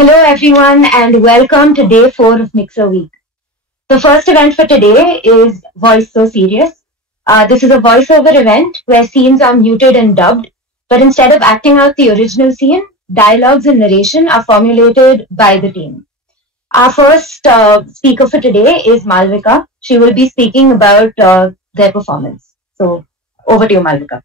Hello everyone and welcome to day 4 of Mixer Week. The first event for today is Voice So Serious. This is a voiceover event where scenes are muted and dubbed, but instead of acting out the original scene, dialogues and narration are formulated by the team. Our first speaker for today is Malvika. She will be speaking about their performance. So over to you, Malvika.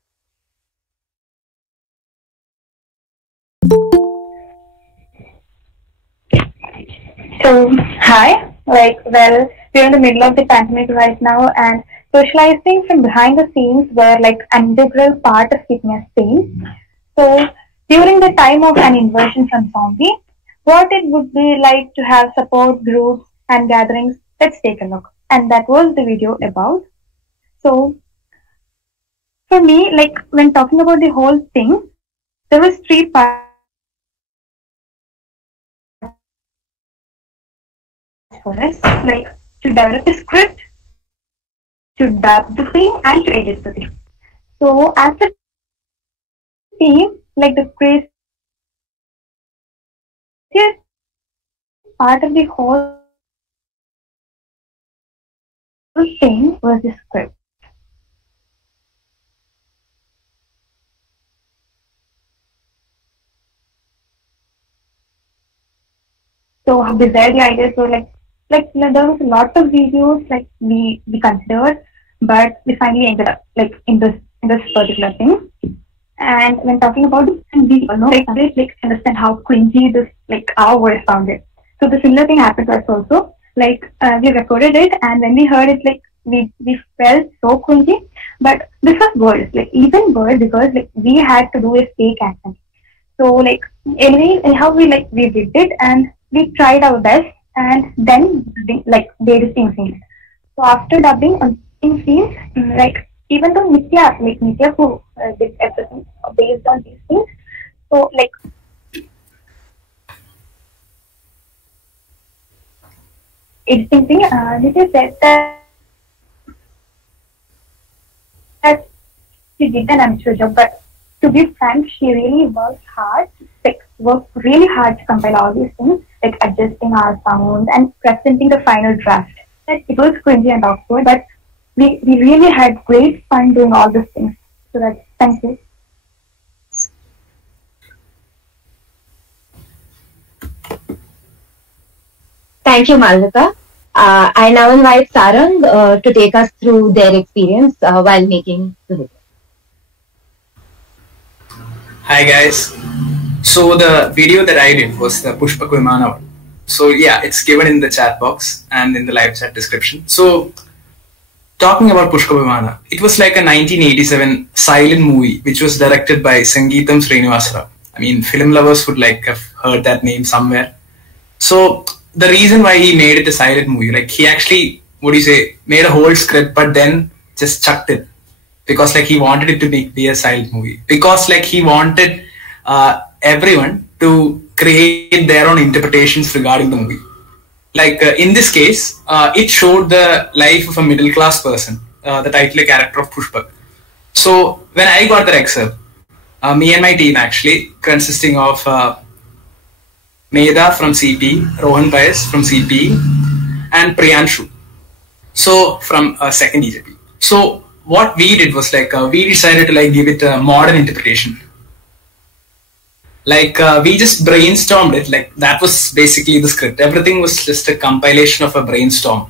So, hi. We're in the middle of the pandemic right now, and socializing from behind the scenes were like an integral part of keeping us sane. So, during the time of an invasion from zombie, what it would be like to have support groups and gatherings, let's take a look. And that was the video about. So, for me, when talking about the whole thing, there was three parts for us, to develop the script, to dub the thing, and to edit the thing. So as a team, the craziest part of the whole thing was the script. So how bizarre the ideas were, there was a lot of videos we considered, but we finally ended up in this particular thing. And when talking about it, we all know understand how cringy this our voice sounded. So the similar thing happened to us also. We recorded it, and when we heard it, we felt so cringy. But this was worse, even worse, because we had to do a fake accent. So anyhow we did it, and we tried our best, and then they just scenes. So after dubbing in scenes, even though Nitya who did everything based on these things, so editing thing, Nitya said that she did an amateur job, but to be frank, she really worked hard, worked really hard to compile all these things, adjusting our sounds and presenting the final draft. It was cringy and awkward, but we really had great fun doing all these things. So thank you. Thank you, Malvika. I now invite Sarang to take us through their experience while making the video. Hi guys. So the video that I did was the Pushpak Vimana one. So yeah, it's given in the chat box and in the live chat description. So talking about Pushpak Vimana, it was like a 1987 silent movie which was directed by Sangeetham Srinivasarao. I mean, film lovers would have heard that name somewhere. So the reason why he made it a silent movie, he actually, made a whole script but then just chucked it. Because he wanted it to be a silent movie. Because he wanted everyone to create their own interpretations regarding the movie. In this case, it showed the life of a middle class person, the title character of Pushpak. So when I got the excerpt, me and my team actually, consisting of Medha from CP, Rohan Pais from CP, and Priyanshu, so from second DJP. So what we did was we decided to give it a modern interpretation. We just brainstormed it. That was basically the script. Everything was just a compilation of a brainstorm.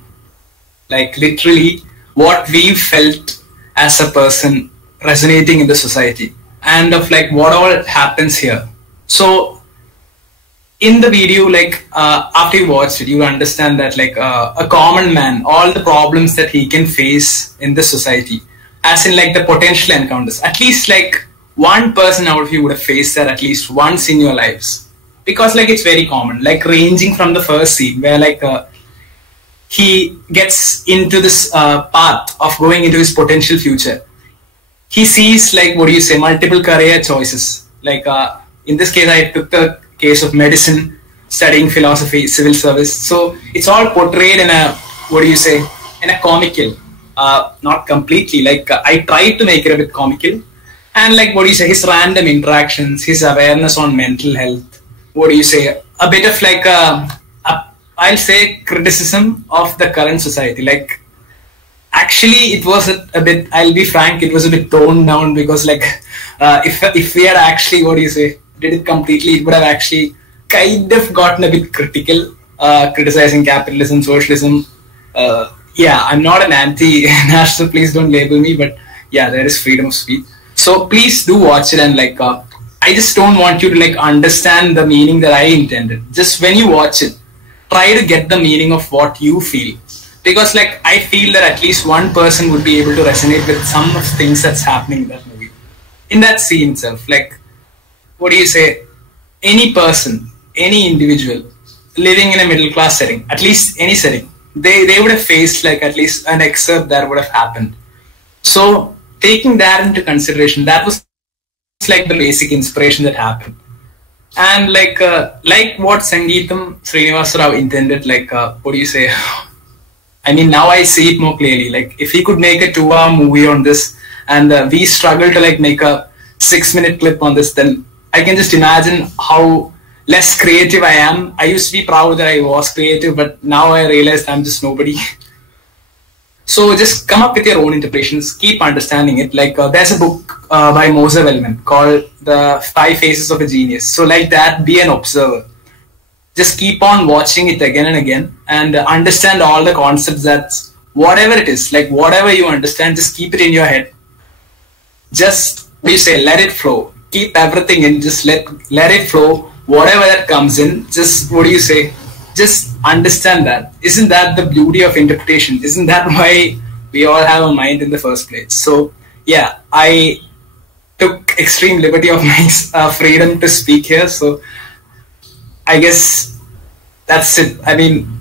Literally what we felt as a person resonating in the society, and of what all happens here. So in the video, after you watched it, you understand that a common man, all the problems that he can face in the society, as in the potential encounters, at least one person out of you would have faced that at least once in your lives, because it's very common, ranging from the first scene where he gets into this path of going into his potential future. He sees multiple career choices. In this case, I took the case of medicine, studying philosophy, civil service. So it's all portrayed in a in a comical, not completely. I tried to make it a bit comical. And his random interactions, his awareness on mental health, a bit of like I'll say criticism of the current society. Like actually, it was a bit. I'll be frank. It was a bit toned down because like if we had actually, what do you say, did it completely, it would have actually kind of gotten a bit critical, criticizing capitalism, socialism. Yeah, I'm not an anti-national. Please don't label me, but yeah, there is freedom of speech. So please do watch it, and like I just don't want you to like understand the meaning that I intended. Just when you watch it, try to get the meaning of what you feel, because like I feel that at least one person would be able to resonate with some of things that's happening in that movie, in that scene itself. Like, what do you say? Any person, any individual living in a middle class setting, at least any setting, they would have faced like at least an excerpt that would have happened. So taking that into consideration, that was like the basic inspiration that happened. And like what Sangeetam Srinivasa Rao intended, like what do you say? I mean, now I see it more clearly. Like if he could make a 2-hour movie on this, and we struggle to like make a 6-minute clip on this, then I can just imagine how less creative I am. I used to be proud that I was creative, but now I realized I'm just nobody. So just come up with your own interpretations, keep understanding it. Like there's a book by Mose Wellman called The 5 Faces of a Genius. So like that, be an observer. Just keep on watching it again and again, and understand all the concepts that whatever it is, like whatever you understand, just keep it in your head. Just, what you say, let it flow. Keep everything in, just let it flow. Whatever that comes in, just, what do you say, just understand that. Isn't that the beauty of interpretation? Isn't that why we all have a mind in the first place? So yeah, I took extreme liberty of my freedom to speak here. So I guess that's it. I mean,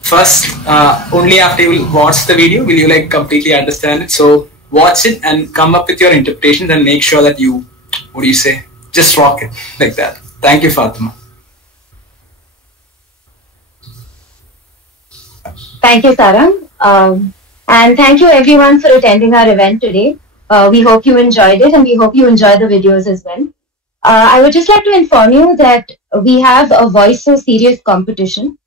first, only after you watch the video will you like completely understand it. So watch it and come up with your interpretations, and make sure that you, what do you say, just rock it like that. Thank you, Fatima. Thank you, Sarang. And thank you everyone for attending our event today. We hope you enjoyed it, and we hope you enjoy the videos as well. I would just like to inform you that we have a Voice So Serious competition,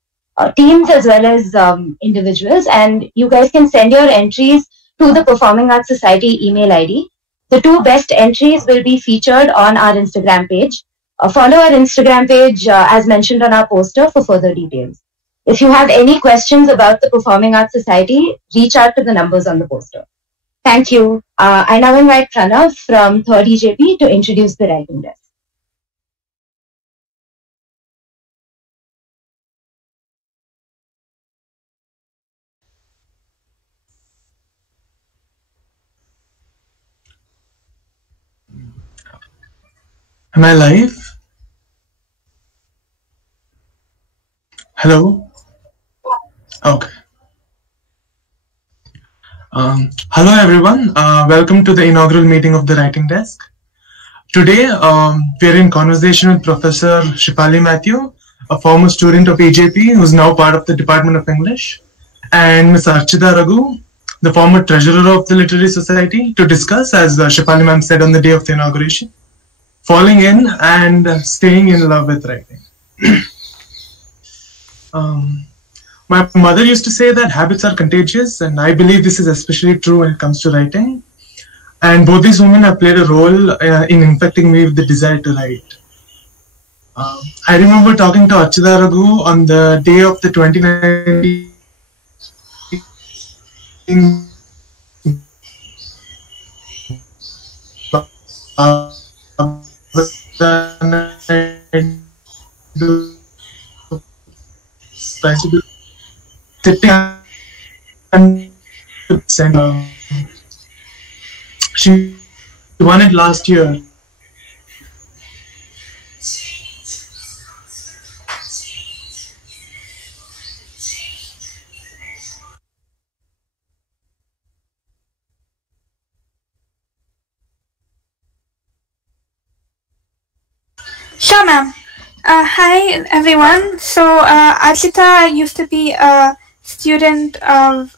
teams as well as individuals, and you guys can send your entries to the Performing Arts Society email ID. The 2 best entries will be featured on our Instagram page. Follow our Instagram page as mentioned on our poster for further details. If you have any questions about the Performing Arts Society, reach out to the numbers on the poster. Thank you. I now invite Pranav from 3rd EJP to introduce the writing desk. Am I live? Hello? Okay. Hello everyone. Welcome to the inaugural meeting of the Writing Desk. Today, we are in conversation with Professor Shipali Matthew, a former student of EJP who is now part of the Department of English, and Ms. Archita Raghu, the former treasurer of the Literary Society, to discuss, as Shipali ma'am said on the day of the inauguration, falling in and staying in love with writing. My mother used to say that habits are contagious, and I believe this is especially true when it comes to writing. And both these women have played a role in infecting me with the desire to write. I remember talking to Archita Raghu on the day of the 2019 she won it last year. Sure, ma'am. Hi, everyone. So, Archita used to be a student of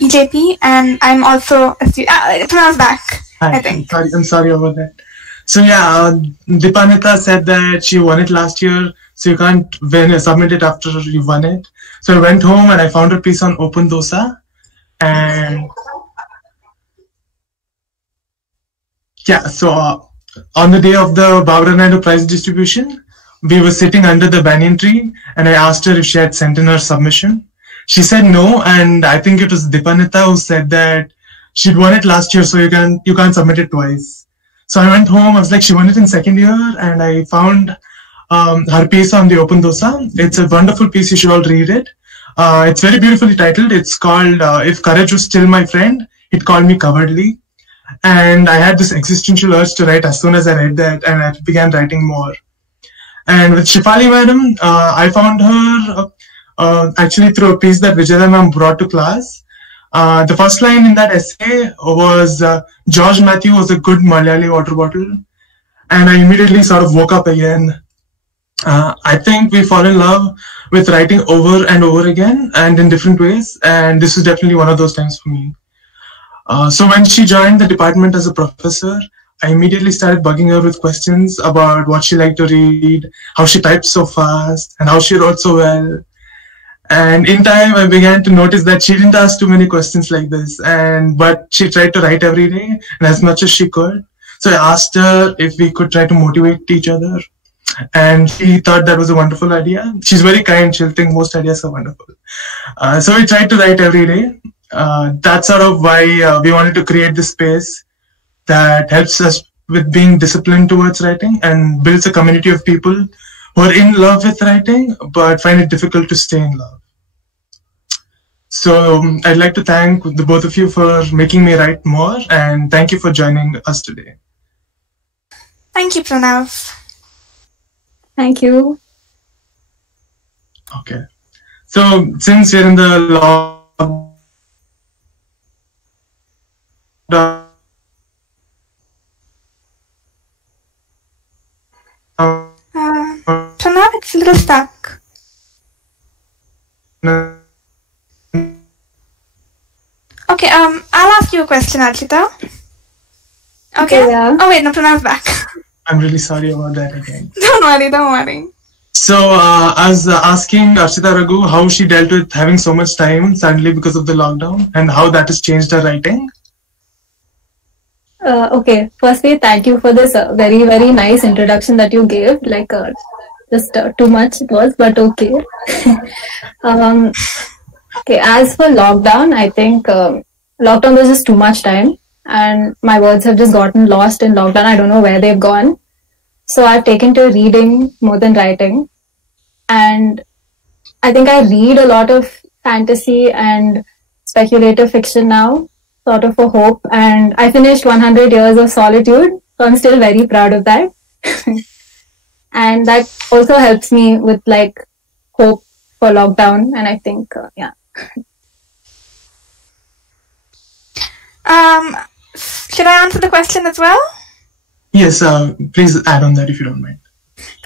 EJP, and I'm also a student. Pranav back, Hi, I think. I'm sorry about that. So yeah, Dipanita said that she won it last year, so you can't submit it after you won it. So I went home and I found a piece on Open Dosa, and yeah, so on the day of the Barbara Naidu prize distribution, we were sitting under the banyan tree, and I asked her if she had sent in her submission. She said no, and I think it was Dipanita who said that she'd won it last year, so you can't submit it twice. So I went home. I was like, she won it in second year, and I found her piece on the Open Dosa. It's a wonderful piece. You should all read it. It's very beautifully titled. It's called "If Courage Was Still My Friend, It Called Me Cowardly." And I had this existential urge to write as soon as I read that, and I began writing more. And with Shefali madam, I found her actually through a piece that Vijaya ma'am brought to class. The first line in that essay was, George Matthew was a good Malayali water bottle. And I immediately sort of woke up again. I think we fall in love with writing over and over again and in different ways. And this is definitely one of those times for me. So when she joined the department as a professor, I immediately started bugging her with questions about what she liked to read, how she typed so fast, and how she wrote so well. And in time, I began to notice that she didn't ask too many questions like this, but she tried to write every day and as much as she could. So I asked her if we could try to motivate each other, and she thought that was a wonderful idea. She's very kind. She'll think most ideas are wonderful. So we tried to write every day. That's sort of why we wanted to create this space that helps us with being disciplined towards writing and builds a community of people who are in love with writing but find it difficult to stay in love. So I'd like to thank the both of you for making me write more, and thank you for joining us today. Thank you, Pranav. Thank you. Okay. So since we're in the lockdown, Pranav, it's a little stuck. Okay, I'll ask you a question, Archita. Okay? Yeah. Oh wait, no, Pranav's back. I'm really sorry about that again. Don't worry. So I was asking Archita Raghu how she dealt with having so much time suddenly because of the lockdown and how that has changed her writing. Okay, firstly, thank you for this very, very nice introduction that you gave. Like, just too much it was, but okay. Okay, as for lockdown, I think lockdown was just too much time, and my words have just gotten lost in lockdown. I don't know where they've gone. So I've taken to reading more than writing, and I think I read a lot of fantasy and speculative fiction now, sort of for hope. And I finished 100 Years of Solitude, so I'm still very proud of that. And that also helps me with like hope for lockdown. And I think, yeah. Should I answer the question as well? Yes, please add on that if you don't mind.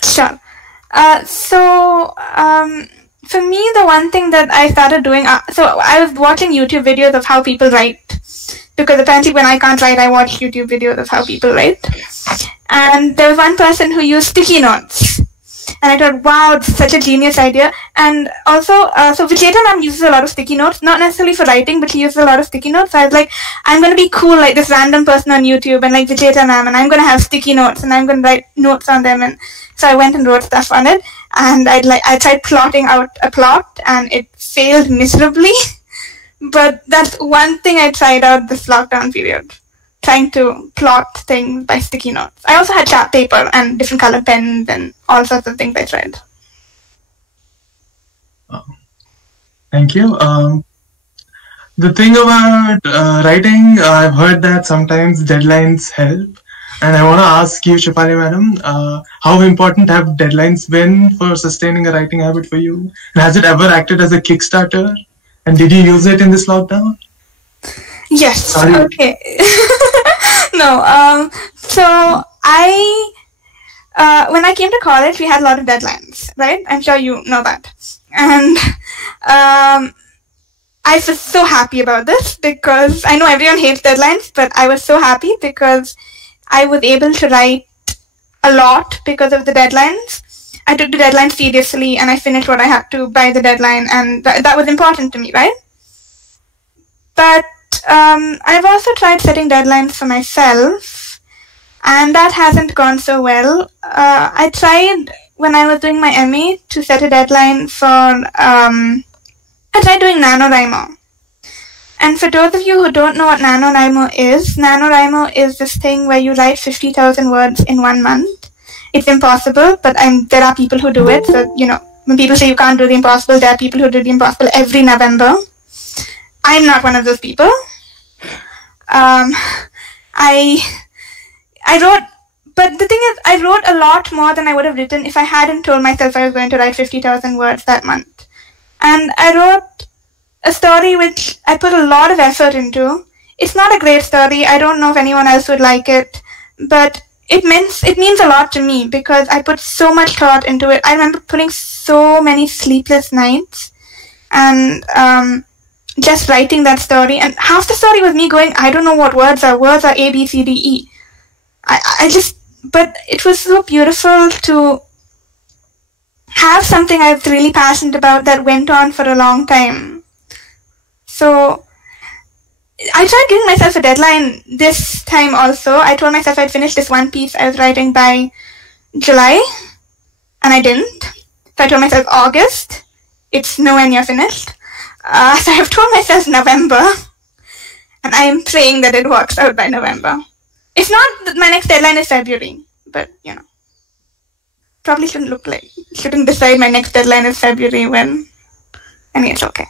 Sure. For me, the one thing that I started doing, so I was watching YouTube videos of how people write, because apparently when I can't write, I watch YouTube videos of how people write. And there was one person who used sticky notes. And I thought, wow, it's such a genius idea. And also, so Vijeta ma'am uses a lot of sticky notes, not necessarily for writing, but she uses a lot of sticky notes. So I was like, I'm going to be cool like this random person on YouTube and like Vijeta ma'am, and I'm going to have sticky notes and I'm going to write notes on them. And so I went and wrote stuff on it. And I tried plotting out a plot, and it failed miserably. But that's one thing I tried out this lockdown period, trying to plot things by sticky notes. I also had chart paper and different colored pens and all sorts of things I tried. Thank you. The thing about writing, I've heard that sometimes deadlines help. And I want to ask you, Shefali madam, how important have deadlines been for sustaining a writing habit for you? And has it ever acted as a Kickstarter? And did you use it in this lockdown? Yes. Sorry. Okay. No. So when I came to college, we had a lot of deadlines, right? I'm sure you know that. And I was so happy about this because I know everyone hates deadlines, but I was so happy because I was able to write a lot because of the deadlines. I took the deadline seriously and I finished what I had to by the deadline, and that was important to me, right? But I've also tried setting deadlines for myself, and that hasn't gone so well. I tried when I was doing my MA to set a deadline for, I tried doing NaNoWriMo. And for those of you who don't know what NaNoWriMo is this thing where you write 50,000 words in 1 month. It's impossible, but there are people who do it. So, when people say you can't do the impossible, there are people who do the impossible every November. I'm not one of those people. I wrote, but the thing is, I wrote a lot more than I would have written if I hadn't told myself I was going to write 50,000 words that month. And I wrote a story which I put a lot of effort into. It's not a great story. I don't know if anyone else would like it, but it means a lot to me because I put so much thought into it. I remember putting so many sleepless nights and just writing that story. And half the story was me going, I don't know what words are. Words are A, B, C, D, E. But it was so beautiful to have something I was really passionate about that went on for a long time. So I tried giving myself a deadline this time also. I told myself I'd finish this one piece I was writing by July, and I didn't. So I told myself August. It's nowhere near finished. So I've told myself November, and I am praying that it works out by November. If not, my next deadline is February, but probably shouldn't decide my next deadline is February when, it's okay.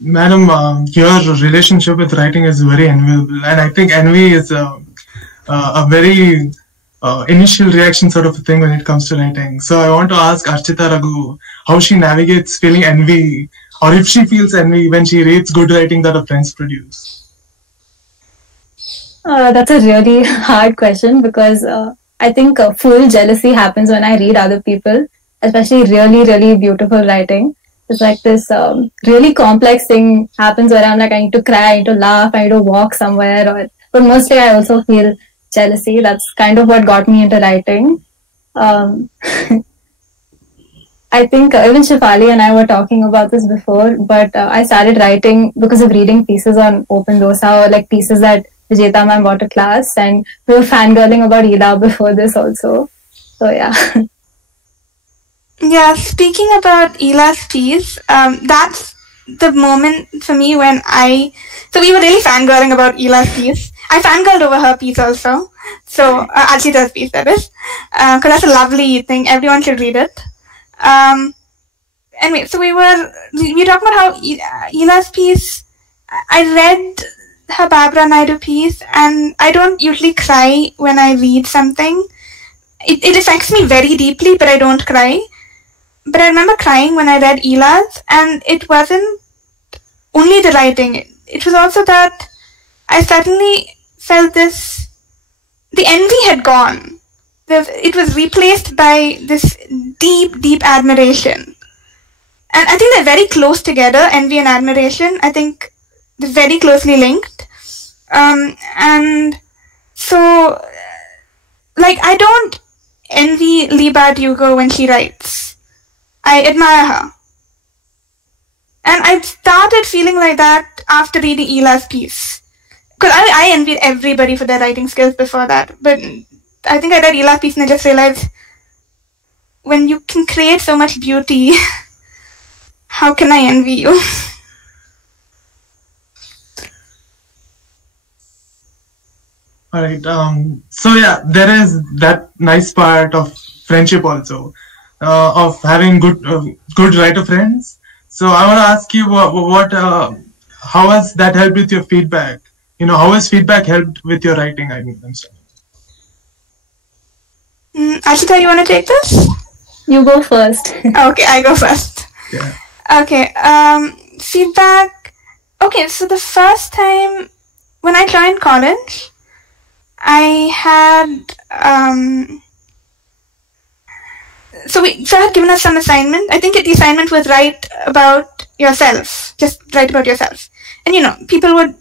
Madam, your relationship with writing is very enviable, and I think envy is a very initial reaction sort of a thing when it comes to writing. So I want to ask Archita Raghu how she navigates feeling envy, or if she feels envy when she reads good writing that her friends produce. That's a really hard question because I think full jealousy happens when I read other people, especially really, really beautiful writing. It's like this really complex thing happens where I'm like, I need to cry, I need to laugh, I need to walk somewhere. But mostly I also feel jealousy. That's kind of what got me into writing. I think even Shefali and I were talking about this before, but I started writing because of reading pieces on Open Dosa, or like pieces that Vijeta ma'am brought to class, and we were fangirling about Ida before this also. So yeah. Yeah, speaking about Ila's piece, that's the moment for me when so we were really fangirling about Ila's piece. I fangirled over her piece also. So, Archita's piece, that is. Because that's a lovely thing. Everyone should read it. Anyway, so we were talking about how Ila's piece, I read her Barbara Naidu piece, and I don't usually cry when I read something. It affects me very deeply, but I don't cry. But I remember crying when I read Ila's, and it wasn't only the writing. It was also that I suddenly felt the envy had gone. It was replaced by this deep, deep admiration. And I think they're very close together, envy and admiration. I think they're very closely linked. And so, I don't envy Liba Dugo when she writes. I admire her. And I started feeling like that after reading Ila's piece. Because I envied everybody for their writing skills before that. But I think I read Ila's piece and I just realized when you can create so much beauty, how can I envy you? All right. So yeah, there is that nice part of friendship also. Of having good writer friends. So I want to ask you how has that helped with your feedback? How has feedback helped with your writing? I'm sorry. Ashita, you want to take this? You go first. Okay, I go first. Yeah. Okay. Feedback. Okay, so the first time when I joined college, I had So I had given us some assignment. I think the assignment was write about yourself. Just write about yourself. And people would,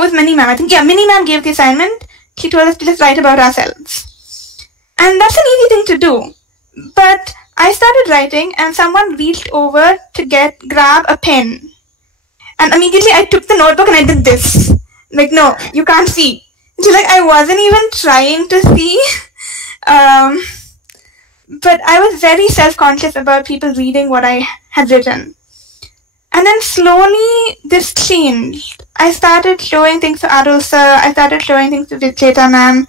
with Mini Ma'am. I think, Mini Ma'am gave the assignment she told us to just write about ourselves. And that's an easy thing to do. But I started writing and someone reached over to grab a pen. And immediately I took the notebook and I did this. Like, no, you can't see. So like I wasn't even trying to see. But I was very self-conscious about people reading what I had written. And then slowly this changed. I started showing things to Arul sir, I started showing things to Vicheta ma'am,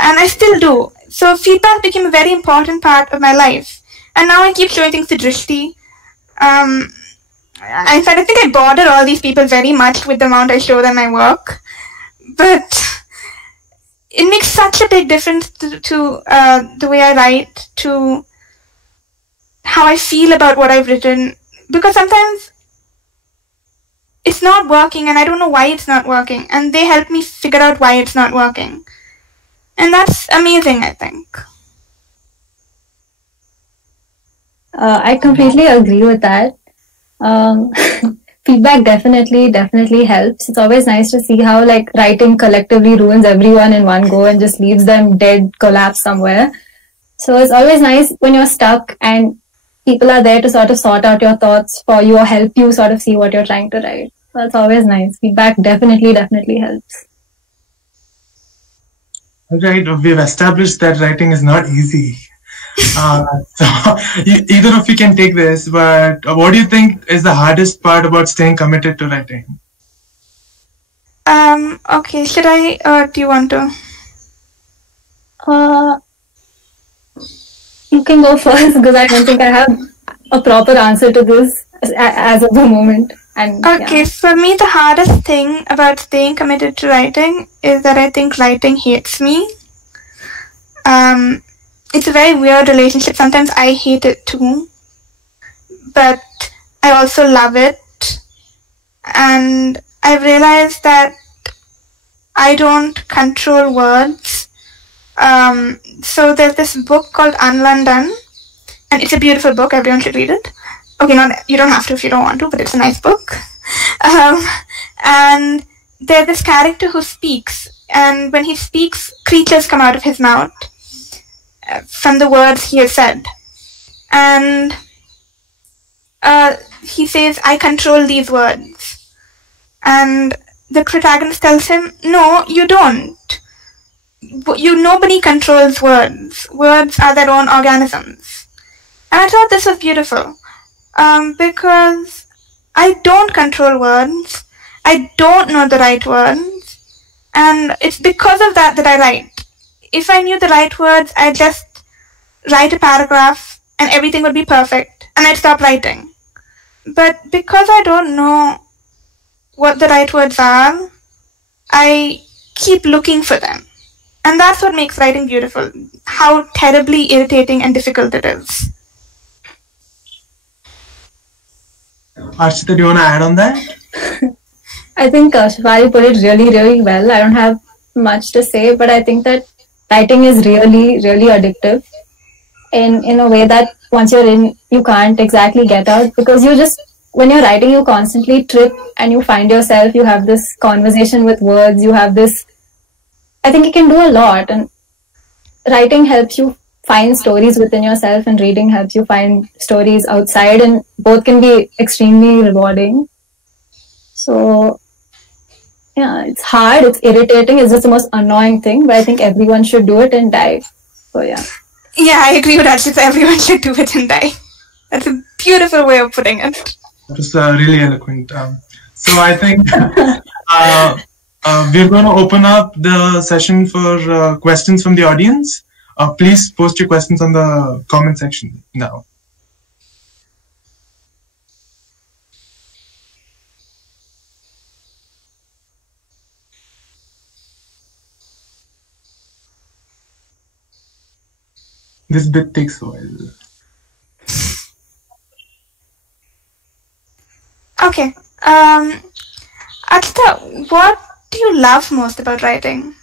and I still do. So feedback became a very important part of my life. And now I keep showing things to Drishti. In fact, I think I bother all these people very much with the amount I show them my work. But it makes such a big difference to the way I write, to how I feel about what I've written. Because sometimes it's not working and I don't know why it's not working. And they help me figure out why it's not working. And that's amazing, I think. I completely agree with that. Feedback definitely helps. It's always nice to see how like writing collectively ruins everyone in one go and just leaves them dead, collapsed somewhere. So it's always nice when you're stuck and people are there to sort of sort out your thoughts for you or help you sort of see what you're trying to write. So that's always nice. Feedback definitely helps. Right, we've established that writing is not easy. So either of you can take this, but what do you think is the hardest part about staying committed to writing? Okay, should I, or do you want to? You can go first because I don't think I have a proper answer to this as of the moment. And okay, yeah. For me, the hardest thing about staying committed to writing is that I think writing hates me. It's a very weird relationship. Sometimes I hate it too, but I also love it. And I've realized that I don't control words. So there's this book called Unlondon, and it's a beautiful book. Everyone should read it. Okay, you don't have to if you don't want to, but it's a nice book. And there's this character who speaks, and when he speaks, creatures come out of his mouth from the words he has said. And he says, I control these words. And the protagonist tells him, no, you don't. Nobody controls words. Words are their own organisms. And I thought this was beautiful. Because I don't control words. I don't know the right words. And it's because of that I write. If I knew the right words, I'd just write a paragraph and everything would be perfect. And I'd stop writing. But because I don't know what the right words are, I keep looking for them. And that's what makes writing beautiful. How terribly irritating and difficult it is. Archita, do you want to add on that? I think Shivali put it really well. I don't have much to say, but I think that writing is really addictive in a way that once you're in, you can't exactly get out, because when you're writing, you constantly trip and you find yourself, you have this conversation with words, you have this, I think you can do a lot, and writing helps you find stories within yourself and reading helps you find stories outside, and both can be extremely rewarding. So yeah, it's hard, it's irritating, it's just the most annoying thing, but I think everyone should do it and die. So yeah. Yeah, I agree with Archita. Everyone should do it and die. That's a beautiful way of putting it. That was really eloquent. So I think we're going to open up the session for questions from the audience. Please post your questions on the comment section now. This bit takes a while. Okay. Archita, what do you love most about writing?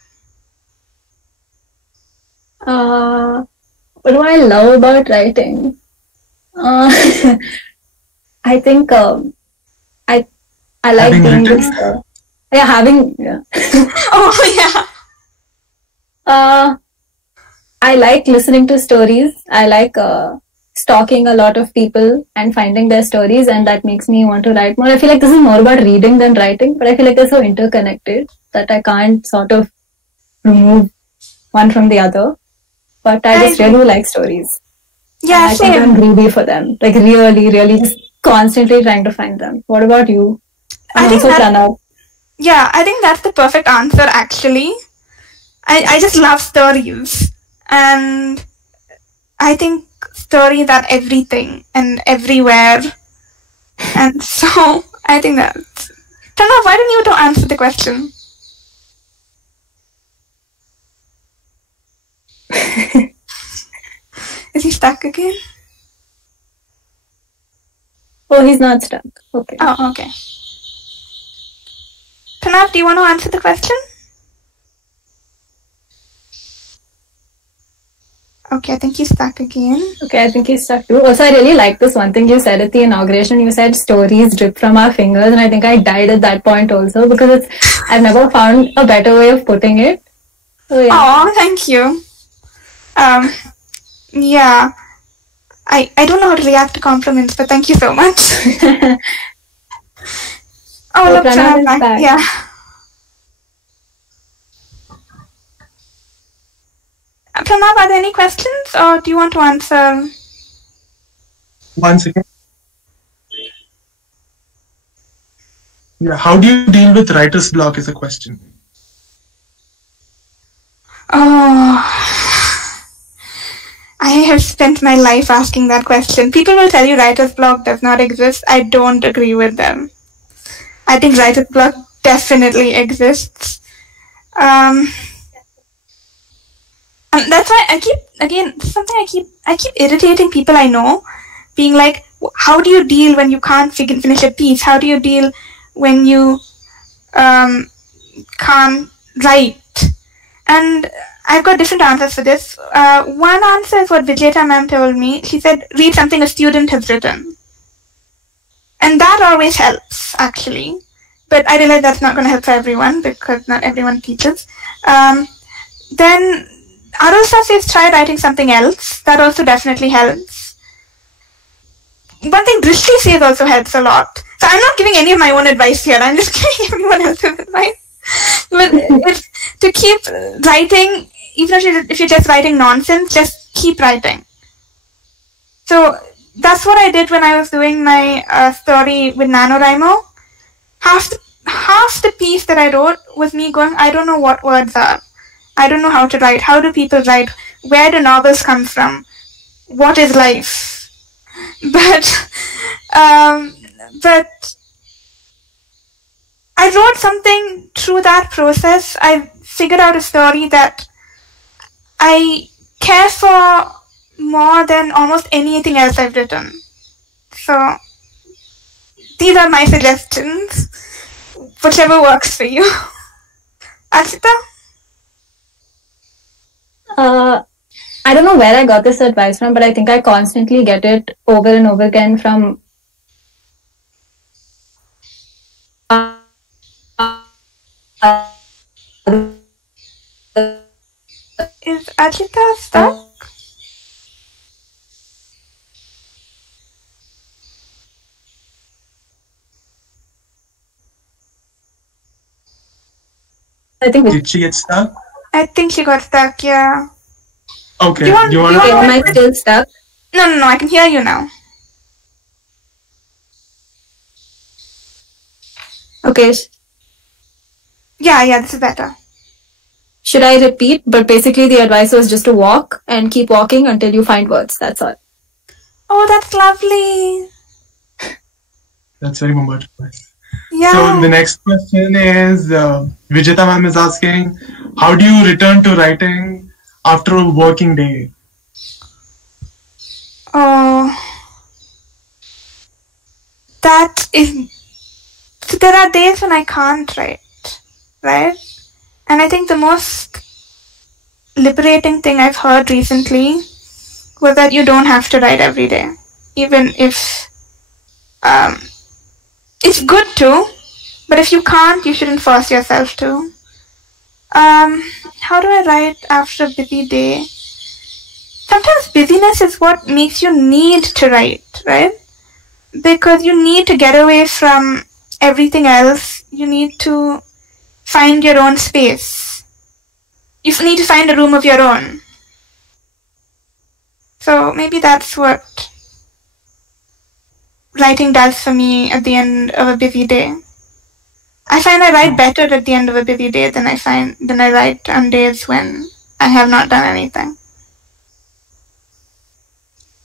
What do I love about writing? I think I like having being written? this. Yeah. Oh, yeah. I like listening to stories. I like stalking a lot of people and finding their stories, and that makes me want to write more. I feel like this is more about reading than writing, but I feel like they're so interconnected that I can't sort of remove one from the other. But I just really like stories. Yeah, I think same. I'm greedy for them. Like really, really just constantly trying to find them. What about you? I And think also that- Pranav. Yeah, I think that's the perfect answer actually. I just love stories. And I think stories are everything and everywhere. And so I think that's... Pranav, why don't you answer the question? Is he stuck again? Oh, he's not stuck. Okay. Oh, okay. Pranav, do you want to answer the question? Okay, I think he's stuck again. Okay, I think he's stuck too. Also, I really like this one thing you said at the inauguration. You said stories drip from our fingers, and I think I died at that point also because I've never found a better way of putting it. So yeah. Oh, thank you. Yeah. I don't know how to react to compliments, but thank you so much. Oh, look, Pranav Pranav is back. back. Yeah. Pranav, are there any questions, or do you want to answer? Once again. Yeah, how do you deal with writer's block is a question. Oh, I have spent my life asking that question. People will tell you writer's block does not exist. I don't agree with them. I think writer's block definitely exists. And that's why I keep irritating people I know, being like, how do you deal when you can't finish a piece? How do you deal when you can't write? And I've got different answers for this. One answer is what Vijeta ma'am told me. She said, read something a student has written. And that always helps, actually. But I realize that's not going to help for everyone because not everyone teaches. Then Arulsa says try writing something else. That also definitely helps. One thing Drishti says also helps a lot. So I'm not giving any of my own advice here. I'm just giving everyone else's advice. But it's to keep writing, even if you're just writing nonsense, just keep writing. So that's what I did when I was doing my story with NaNoWriMo. Half the piece that I wrote was me going, I don't know what words are. I don't know how to write. How do people write? Where do novels come from? What is life? But I wrote something through that process. I figured out a story that I care for more than almost anything else I've written. So these are my suggestions. Whichever works for you. Ashita? I don't know where I got this advice from, but I think I constantly get it over and over again from Is Ashita stuck? I think Did she get stuck? I think she got stuck, yeah. Okay. Do you want to? am I still stuck? No, I can hear you now. Okay. Yeah, this is better. Should I repeat? But basically the advice was just to walk and keep walking until you find words. That's all. Oh, that's lovely. That's very much advice. Yeah. So the next question is, Vijeta ma'am is asking, how do you return to writing after a working day? Oh, that is... So there are days when I can't write, right? And I think the most liberating thing I've heard recently was that you don't have to write every day. Even if... it's good to, but if you can't, you shouldn't force yourself to. how do I write after a busy day? Sometimes busyness is what makes you need to write, right? Because you need to get away from everything else. You need to find your own space. You need to find a room of your own. So maybe that's what writing does for me at the end of a busy day. I find I write better at the end of a busy day than I write on days when I have not done anything.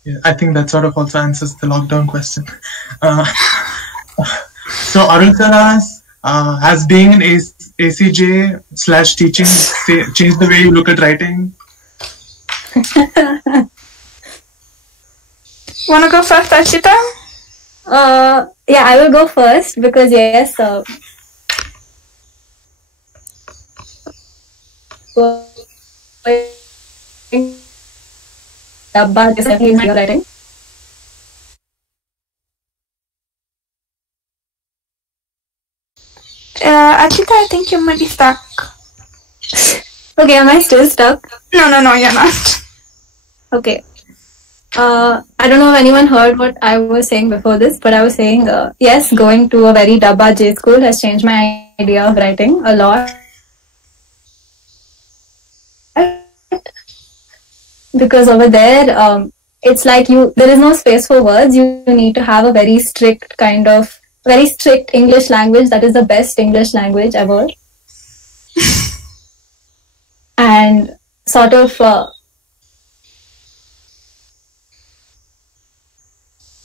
Yeah, I think that sort of also answers the lockdown question. So Arun sir asks, has being an ACJ/teaching changed the way you look at writing? Wanna go first, Archita? Yeah, I will go first because yes, but definitely in your writing. Archita, I think you might be stuck. Okay, am I still stuck? No, you're not. Okay. I don't know if anyone heard what I was saying before this, but I was saying, yes, going to a very Dabba J school has changed my idea of writing a lot. Because over there, it's like there is no space for words. You need to have a very strict English language that is the best English language ever. And sort of,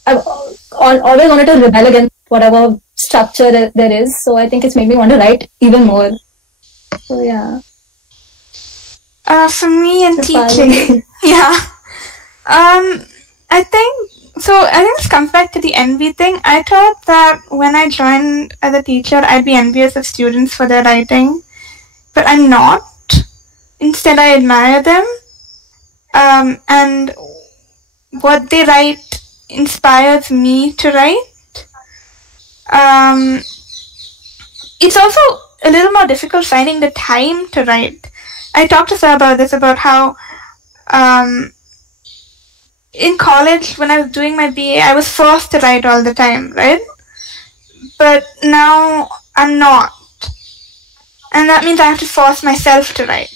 I've always wanted to rebel against whatever structure there is. So I think it's made me want to write even more. So yeah. For me and teaching, yeah. I think this comes back to the envy thing. I thought that when I joined as a teacher, I'd be envious of students for their writing, but I'm not. Instead, I admire them, and what they write inspires me to write. It's also a little more difficult finding the time to write. I talked to Sir about this, about how in college, when I was doing my BA, I was forced to write all the time, right? But now I'm not. And that means I have to force myself to write.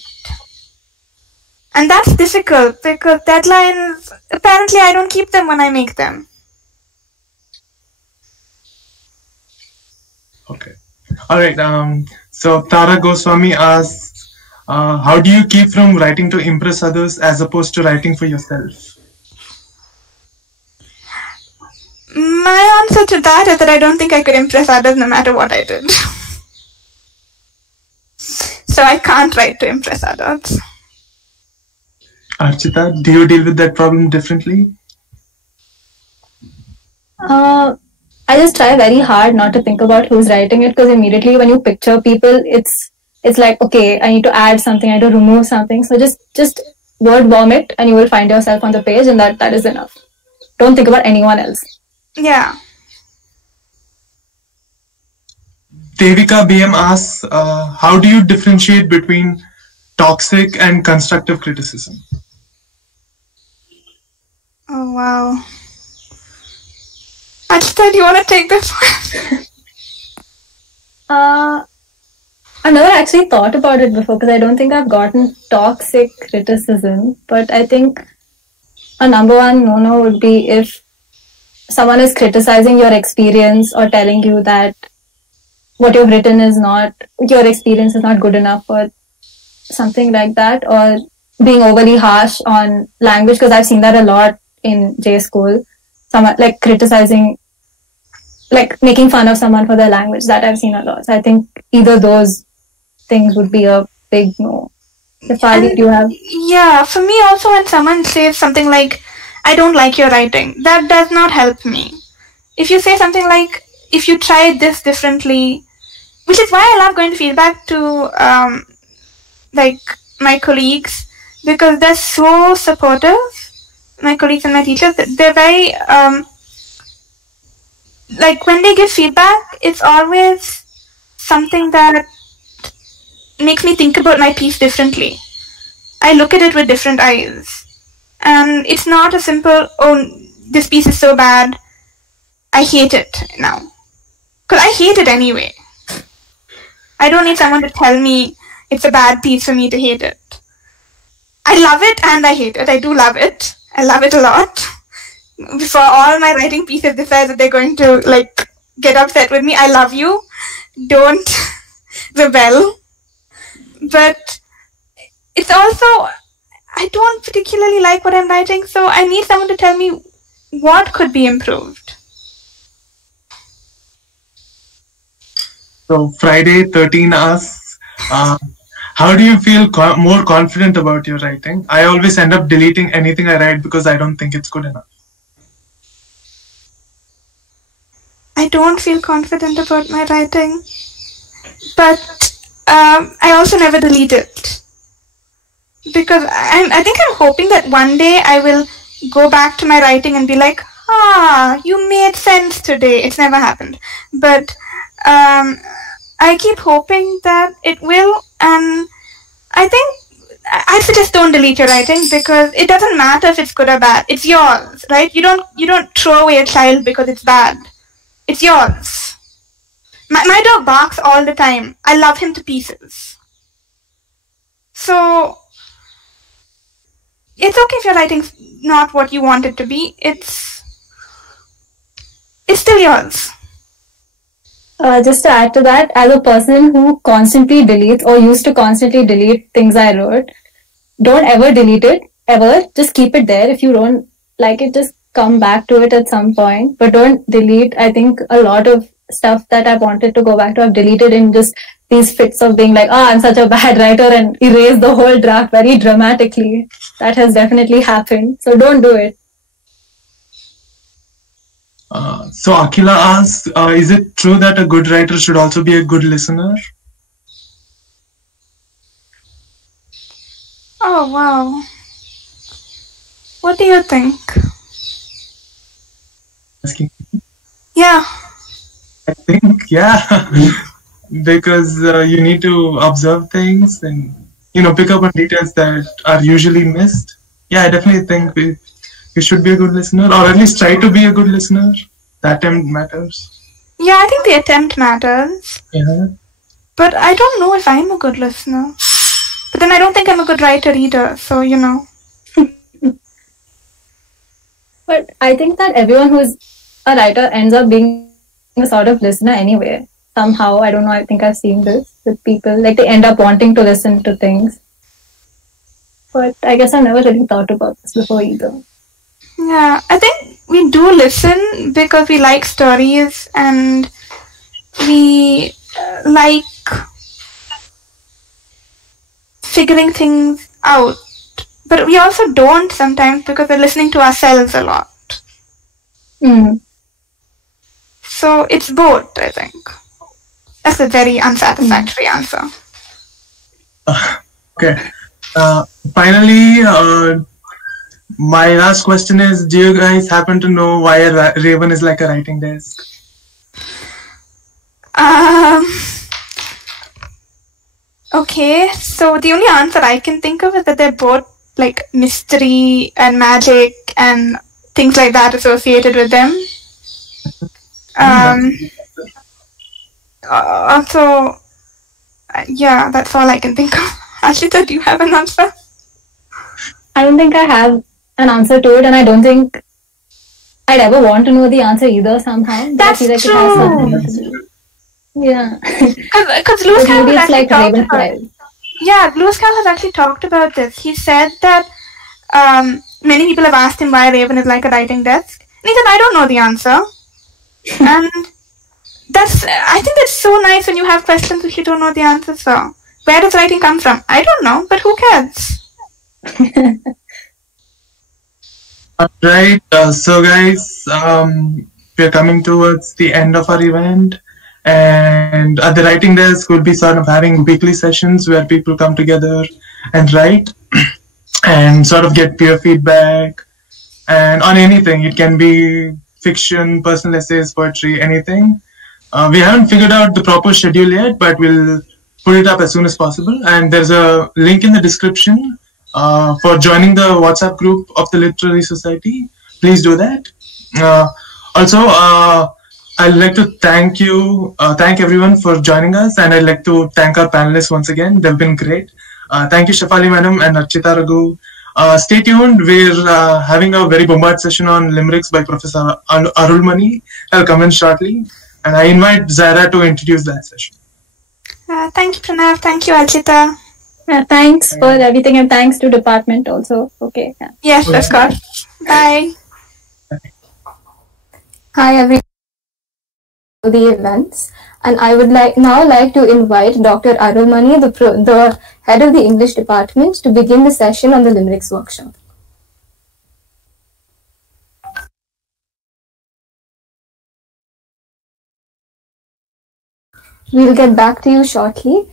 And that's difficult because deadlines, apparently I don't keep them when I make them. Okay. All right. So Tara Goswami asks, how do you keep from writing to impress others as opposed to writing for yourself? My answer to that is that I don't think I could impress others no matter what I did. So I can't write to impress others. Archita, do you deal with that problem differently? I just try very hard not to think about who's writing it, because immediately when you picture people, it's like, okay, I need to add something, I need to remove something. So just word vomit and you will find yourself on the page, and that is enough. Don't think about anyone else. Yeah. Devika BM asks, how do you differentiate between toxic and constructive criticism? Oh, wow. Achita, do you want to take this one? I've never actually thought about it before, because I don't think I've gotten toxic criticism. But I think a number one no-no would be if someone is criticizing your experience or telling you that what you've written is not, your experience is not good enough or something like that, or being overly harsh on language, because I've seen that a lot in J school. Someone like criticizing, like making fun of someone for their language, that I've seen a lot. So I think either those things would be a big no. Shefali, do you have? Yeah, for me also, when someone says something like, I don't like your writing, that does not help me. If you say something like, if you tried this differently, which is why I love going to feedback to like my colleagues, because they're so supportive. My colleagues and my teachers, they're very like when they give feedback, it's always something that makes me think about my piece differently. I look at it with different eyes. And it's not a simple, oh, this piece is so bad, I hate it now. Because I hate it anyway. I don't need someone to tell me it's a bad piece for me to hate it. I love it and I hate it. I do love it. I love it a lot. Before all my writing pieces decide that they're going to like get upset with me, I love you. Don't rebel. But it's also, I don't particularly like what I'm writing, so I need someone to tell me what could be improved. So Friday 13 asks, how do you feel more confident about your writing? I always end up deleting anything I write because I don't think it's good enough. I don't feel confident about my writing, but I also never delete it. Because I think I'm hoping that one day I will go back to my writing and be like, you made sense today. It's never happened. But I keep hoping that it will, and I think I suggest don't delete your writing because it doesn't matter if it's good or bad. It's yours, right? You don't throw away a child because it's bad. It's yours. My dog barks all the time. I love him to pieces. So it's okay if your writing's not what you want it to be. It's still yours. Just to add to that, as a person who constantly deletes or used to constantly delete things I wrote, don't ever delete it, ever. Just keep it there. If you don't like it, just come back to it at some point. But don't delete. I think a lot of stuff that I wanted to go back to, I've deleted in just these fits of being like, I'm such a bad writer, and erase the whole draft very dramatically. That has definitely happened. So don't do it. So Akila asks, is it true that a good writer should also be a good listener? Oh, wow. What do you think? Asking. Yeah. I think, yeah. Because you need to observe things and, pick up on details that are usually missed. Yeah, I definitely think we should be a good listener, or at least try to be a good listener. The attempt matters. Yeah, I think the attempt matters. Yeah. But I don't know if I'm a good listener. But then I don't think I'm a good writer either, so But I think that everyone who's a writer ends up being a sort of listener anyway. Somehow, I don't know, I think I've seen this with people. Like, they end up wanting to listen to things. But I guess I've never really thought about this before either. Yeah, I think we do listen because we like stories and we like figuring things out. But we also don't sometimes because we're listening to ourselves a lot. Mm. So it's both, I think. That's a very unsatisfactory answer. Okay. Finally, my last question is, do you guys happen to know why a raven is like a writing desk? Okay, so the only answer I can think of is that they're both like mystery and magic and things like that associated with them. Also, yeah, that's all I can think of. Ashita, do you have an answer? I don't think I have an answer to it, and I don't think I'd ever want to know the answer either somehow. That's I feel like true. It has something to do. Yeah. Because Lewis Carroll has actually like talked about Lewis Carroll has actually talked about this. He said that many people have asked him why Raven is like a writing desk. And he said, I don't know the answer. And I think that's so nice when you have questions which you don't know the answer for. Where does writing come from? I don't know, but who cares? Alright, so guys, we're coming towards the end of our event, and at the writing desk we'll be sort of having weekly sessions where people come together and write and sort of get peer feedback and on anything. It can be fiction, personal essays, poetry, anything. We haven't figured out the proper schedule yet, but we'll put it up as soon as possible. And there's a link in the description for joining the WhatsApp group of the Literary Society. Please do that. Also, I'd like to thank everyone for joining us, and I'd like to thank our panelists once again. They've been great. Thank you, Shefali Madam and Archita Raghu. Stay tuned. We're having a very bombard session on limericks by Professor Arulmani. I'll come in shortly. And I invite Zaira to introduce that session. Thank you, Pranav. Thank you, Archita. Thanks for everything, and thanks to department also. Okay. Yes, of course. Bye. Hi, everyone. The events, and I would now like to invite Dr. Arulmani, the head of the English department, to begin the session on the limericks workshop. We'll get back to you shortly.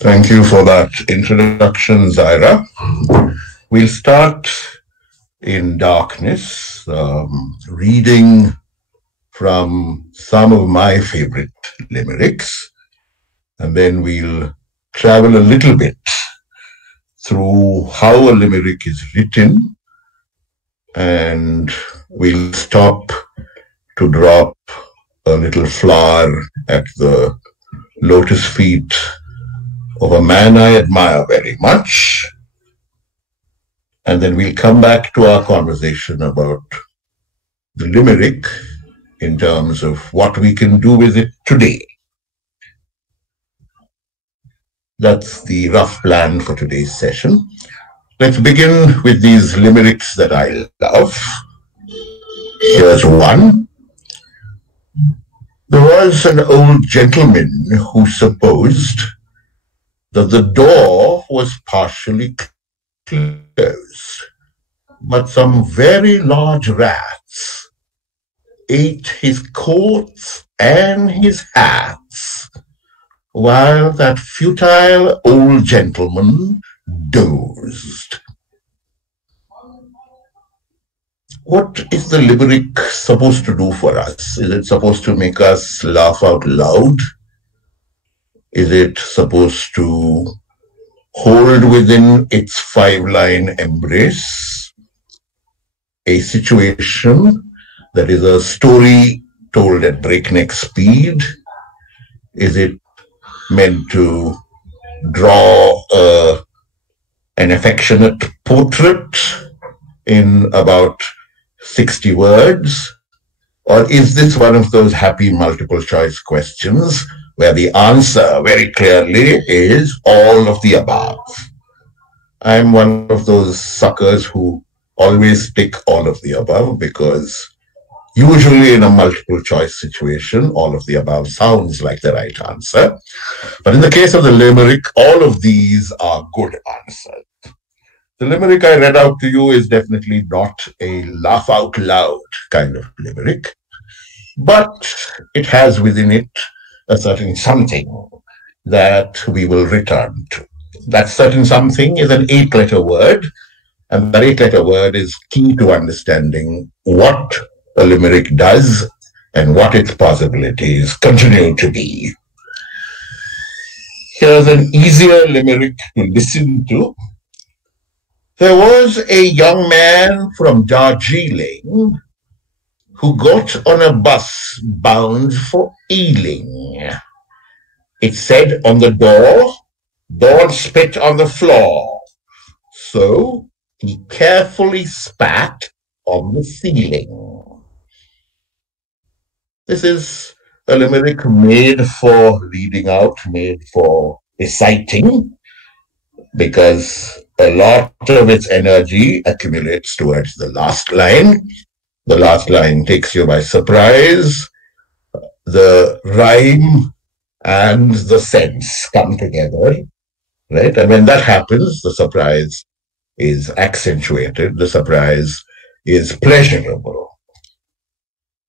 Thank you for that introduction, Zaira. We'll start in darkness, reading from some of my favorite limericks, and then we'll travel a little bit through how a limerick is written, and we'll stop to drop a little flower at the lotus feet of a man I admire very much. And then we'll come back to our conversation about the limerick in terms of what we can do with it today. That's the rough plan for today's session. Let's begin with these limericks that I love. Here's one. There was an old gentleman who supposed that the door was partially closed, but some very large rats ate his coats and his hats, while that futile old gentleman dozed. What is the limerick supposed to do for us? Is it supposed to make us laugh out loud? Is it supposed to hold within its 5-line embrace a situation that is a story told at breakneck speed? Is it meant to draw an affectionate portrait in about 60 words? Or is this one of those happy multiple choice questions where the answer very clearly is all of the above? I'm one of those suckers who always tick all of the above, because usually in a multiple choice situation, all of the above sounds like the right answer. But in the case of the limerick, all of these are good answers. The limerick I read out to you is definitely not a laugh out loud kind of limerick, but it has within it a certain something that we will return to. That certain something is an 8-letter word, and that 8-letter word is key to understanding what a limerick does and what its possibilities continue to be. Here's an easier limerick to listen to. There was a young man from Darjeeling who got on a bus bound for Ealing. It said on the door, "Don't spit on the floor." So he carefully spat on the ceiling. This is a limerick made for reading out, made for reciting, because a lot of its energy accumulates towards the last line, The last line takes you by surprise. The rhyme and the sense come together, right? And when that happens, the surprise is accentuated. The surprise is pleasurable.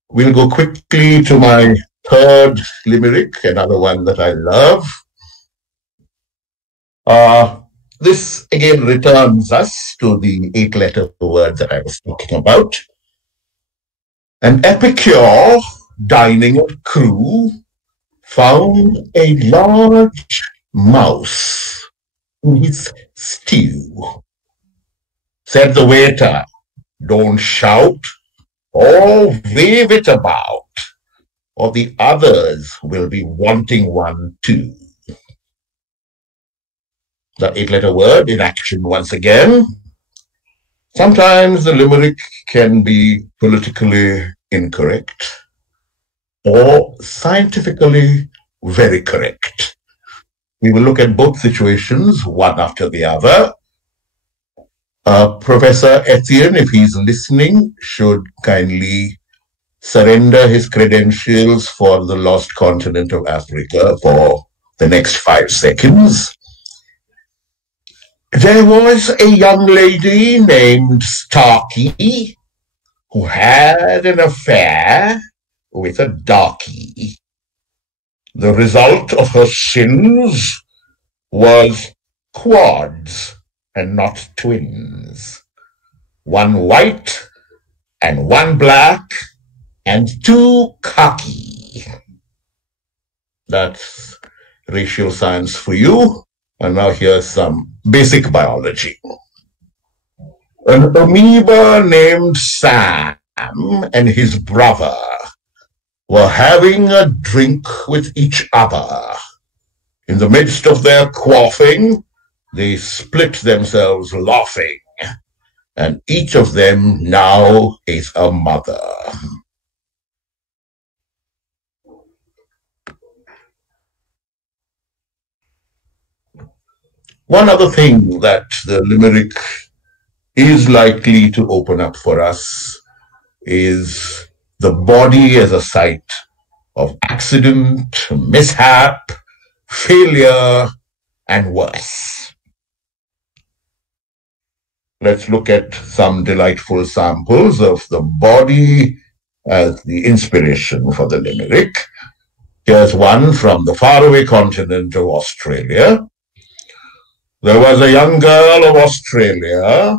We'll go quickly to my third limerick, another one that I love. This again returns us to the 8-letter word that I was talking about. An epicure dining at Crewe found a large mouse in his stew. Said the waiter, "Don't shout or wave it about, or the others will be wanting one too." The 8-letter word in action once again. Sometimes the limerick can be politically incorrect or scientifically very correct. We will look at both situations, one after the other. Professor Etienne, if he's listening, should kindly surrender his credentials for the lost continent of Africa for the next 5 seconds. There was a young lady named Starkey who had an affair with a darky. The result of her sins was quads and not twins. 1 white and 1 black and 2 khaki. That's racial science for you. And now here's some basic biology. An amoeba named Sam and his brother were having a drink with each other. In the midst of their quaffing, they split themselves laughing, and each of them now is a mother. One other thing that the limerick is likely to open up for us is the body as a site of accident, mishap, failure, and worse. Let's look at some delightful samples of the body as the inspiration for the limerick. Here's one from the faraway continent of Australia. There was a young girl of Australia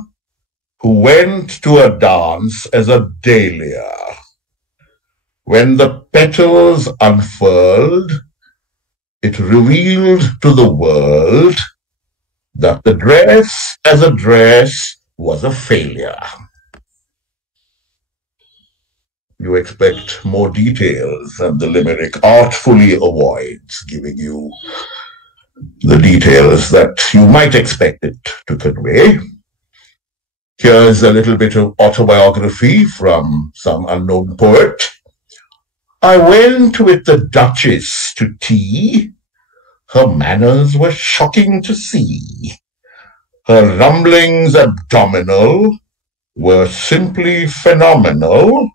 who went to a dance as a dahlia. When the petals unfurled, it revealed to the world that the dress as a dress was a failure. You expect more details, and the limerick artfully avoids giving you the details that you might expect it to convey. Here's a little bit of autobiography from some unknown poet. I went with the Duchess to tea. Her manners were shocking to see. Her rumblings abdominal were simply phenomenal,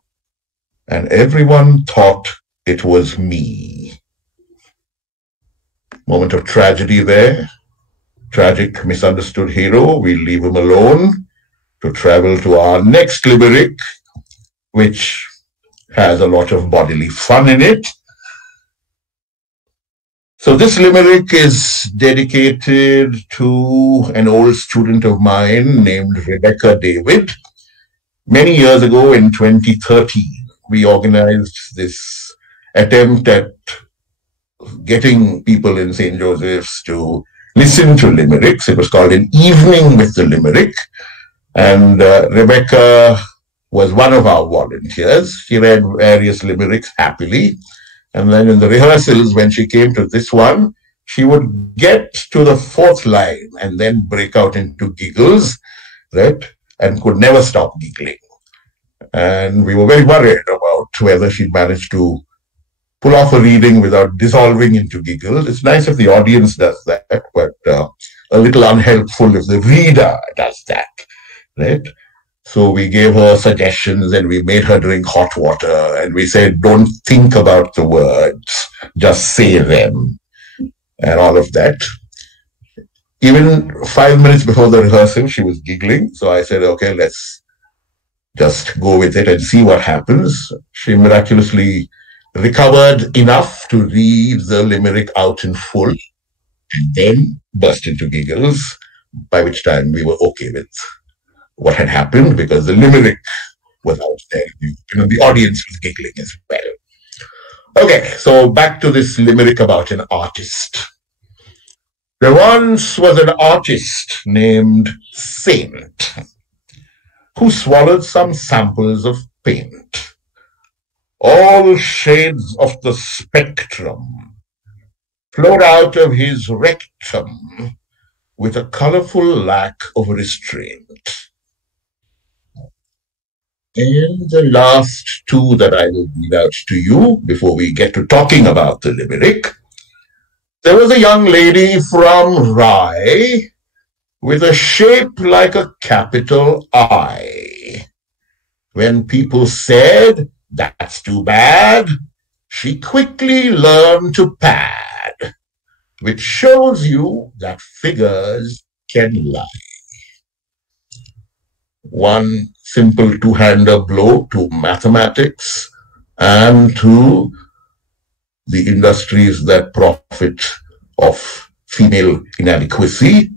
and everyone thought it was me. Moment of tragedy there. Tragic, misunderstood hero. We leave him alone to travel to our next limerick, which has a lot of bodily fun in it. So this limerick is dedicated to an old student of mine named Rebecca David. Many years ago in 2013, we organized this attempt at getting people in St. Joseph's to listen to limericks. It was called An Evening with the Limerick. And Rebecca was one of our volunteers. She read various limericks happily. And then in the rehearsals, when she came to this one, she would get to the 4th line and then break out into giggles, right? And could never stop giggling. And we were very worried about whether she'd managed to pull off a reading without dissolving into giggles. It's nice if the audience does that, but a little unhelpful if the reader does that, right? So we gave her suggestions and we made her drink hot water and we said, don't think about the words, just say them and all of that. Even 5 minutes before the rehearsal, she was giggling. So I said, okay, let's just go with it and see what happens. She miraculously recovered enough to read the limerick out in full and then burst into giggles, by which time we were okay with what had happened because the limerick was out there. The audience was giggling as well. Okay, so back to this limerick about an artist. There once was an artist named Saint who swallowed some samples of paint. All shades of the spectrum flowed out of his rectum with a colorful lack of restraint. And the last two that I will read out to you before we get to talking about the limerick. There was a young lady from Rye with a shape like a capital I. When people said, that's too bad, she quickly learned to pad, which shows you that figures can lie. One simple two-hander blow to mathematics and to the industries that profit of female inadequacy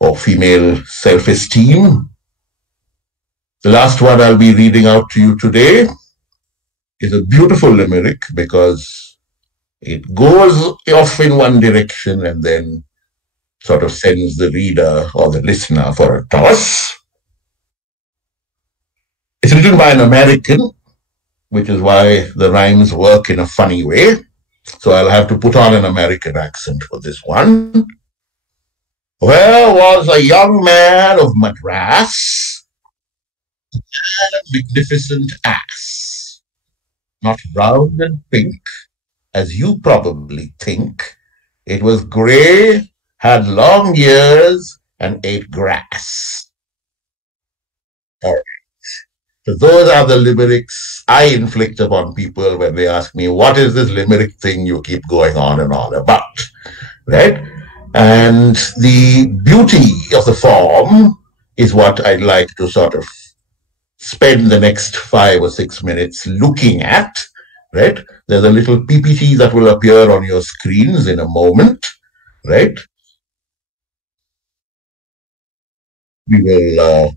or female self-esteem. The last one I'll be reading out to you today is a beautiful limerick because it goes off in one direction and then sort of sends the reader or the listener for a toss. It's written by an American, which is why the rhymes work in a funny way. So I'll have to put on an American accent for this one. There was a young man of Madras, a magnificent ass, not round and pink, as you probably think. It was grey, had long ears, and ate grass. All right. So those are the limericks I inflict upon people when they ask me, what is this limerick thing you keep going on and on about, right? And the beauty of the form is what I'd like to sort of spend the next 5 or 6 minutes looking at, right? There's a little PPT that will appear on your screens in a moment, right? We will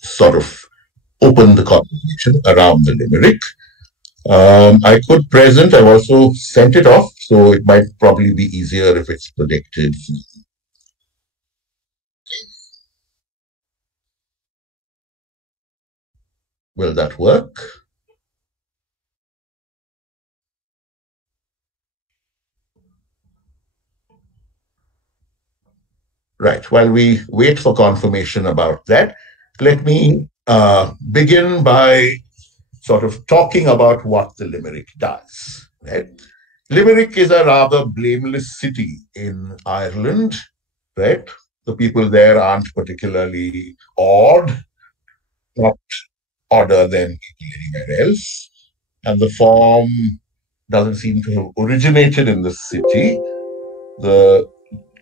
sort of open the conversation around the limerick. I could present, I've also sent it off, so it might probably be easier if it's projected. Will that work? Right, while we wait for confirmation about that, let me begin by sort of talking about what the Limerick does. Right? Limerick is a rather blameless city in Ireland, right? The people there aren't particularly odd, not odder than people anywhere else. And the form doesn't seem to have originated in the city. The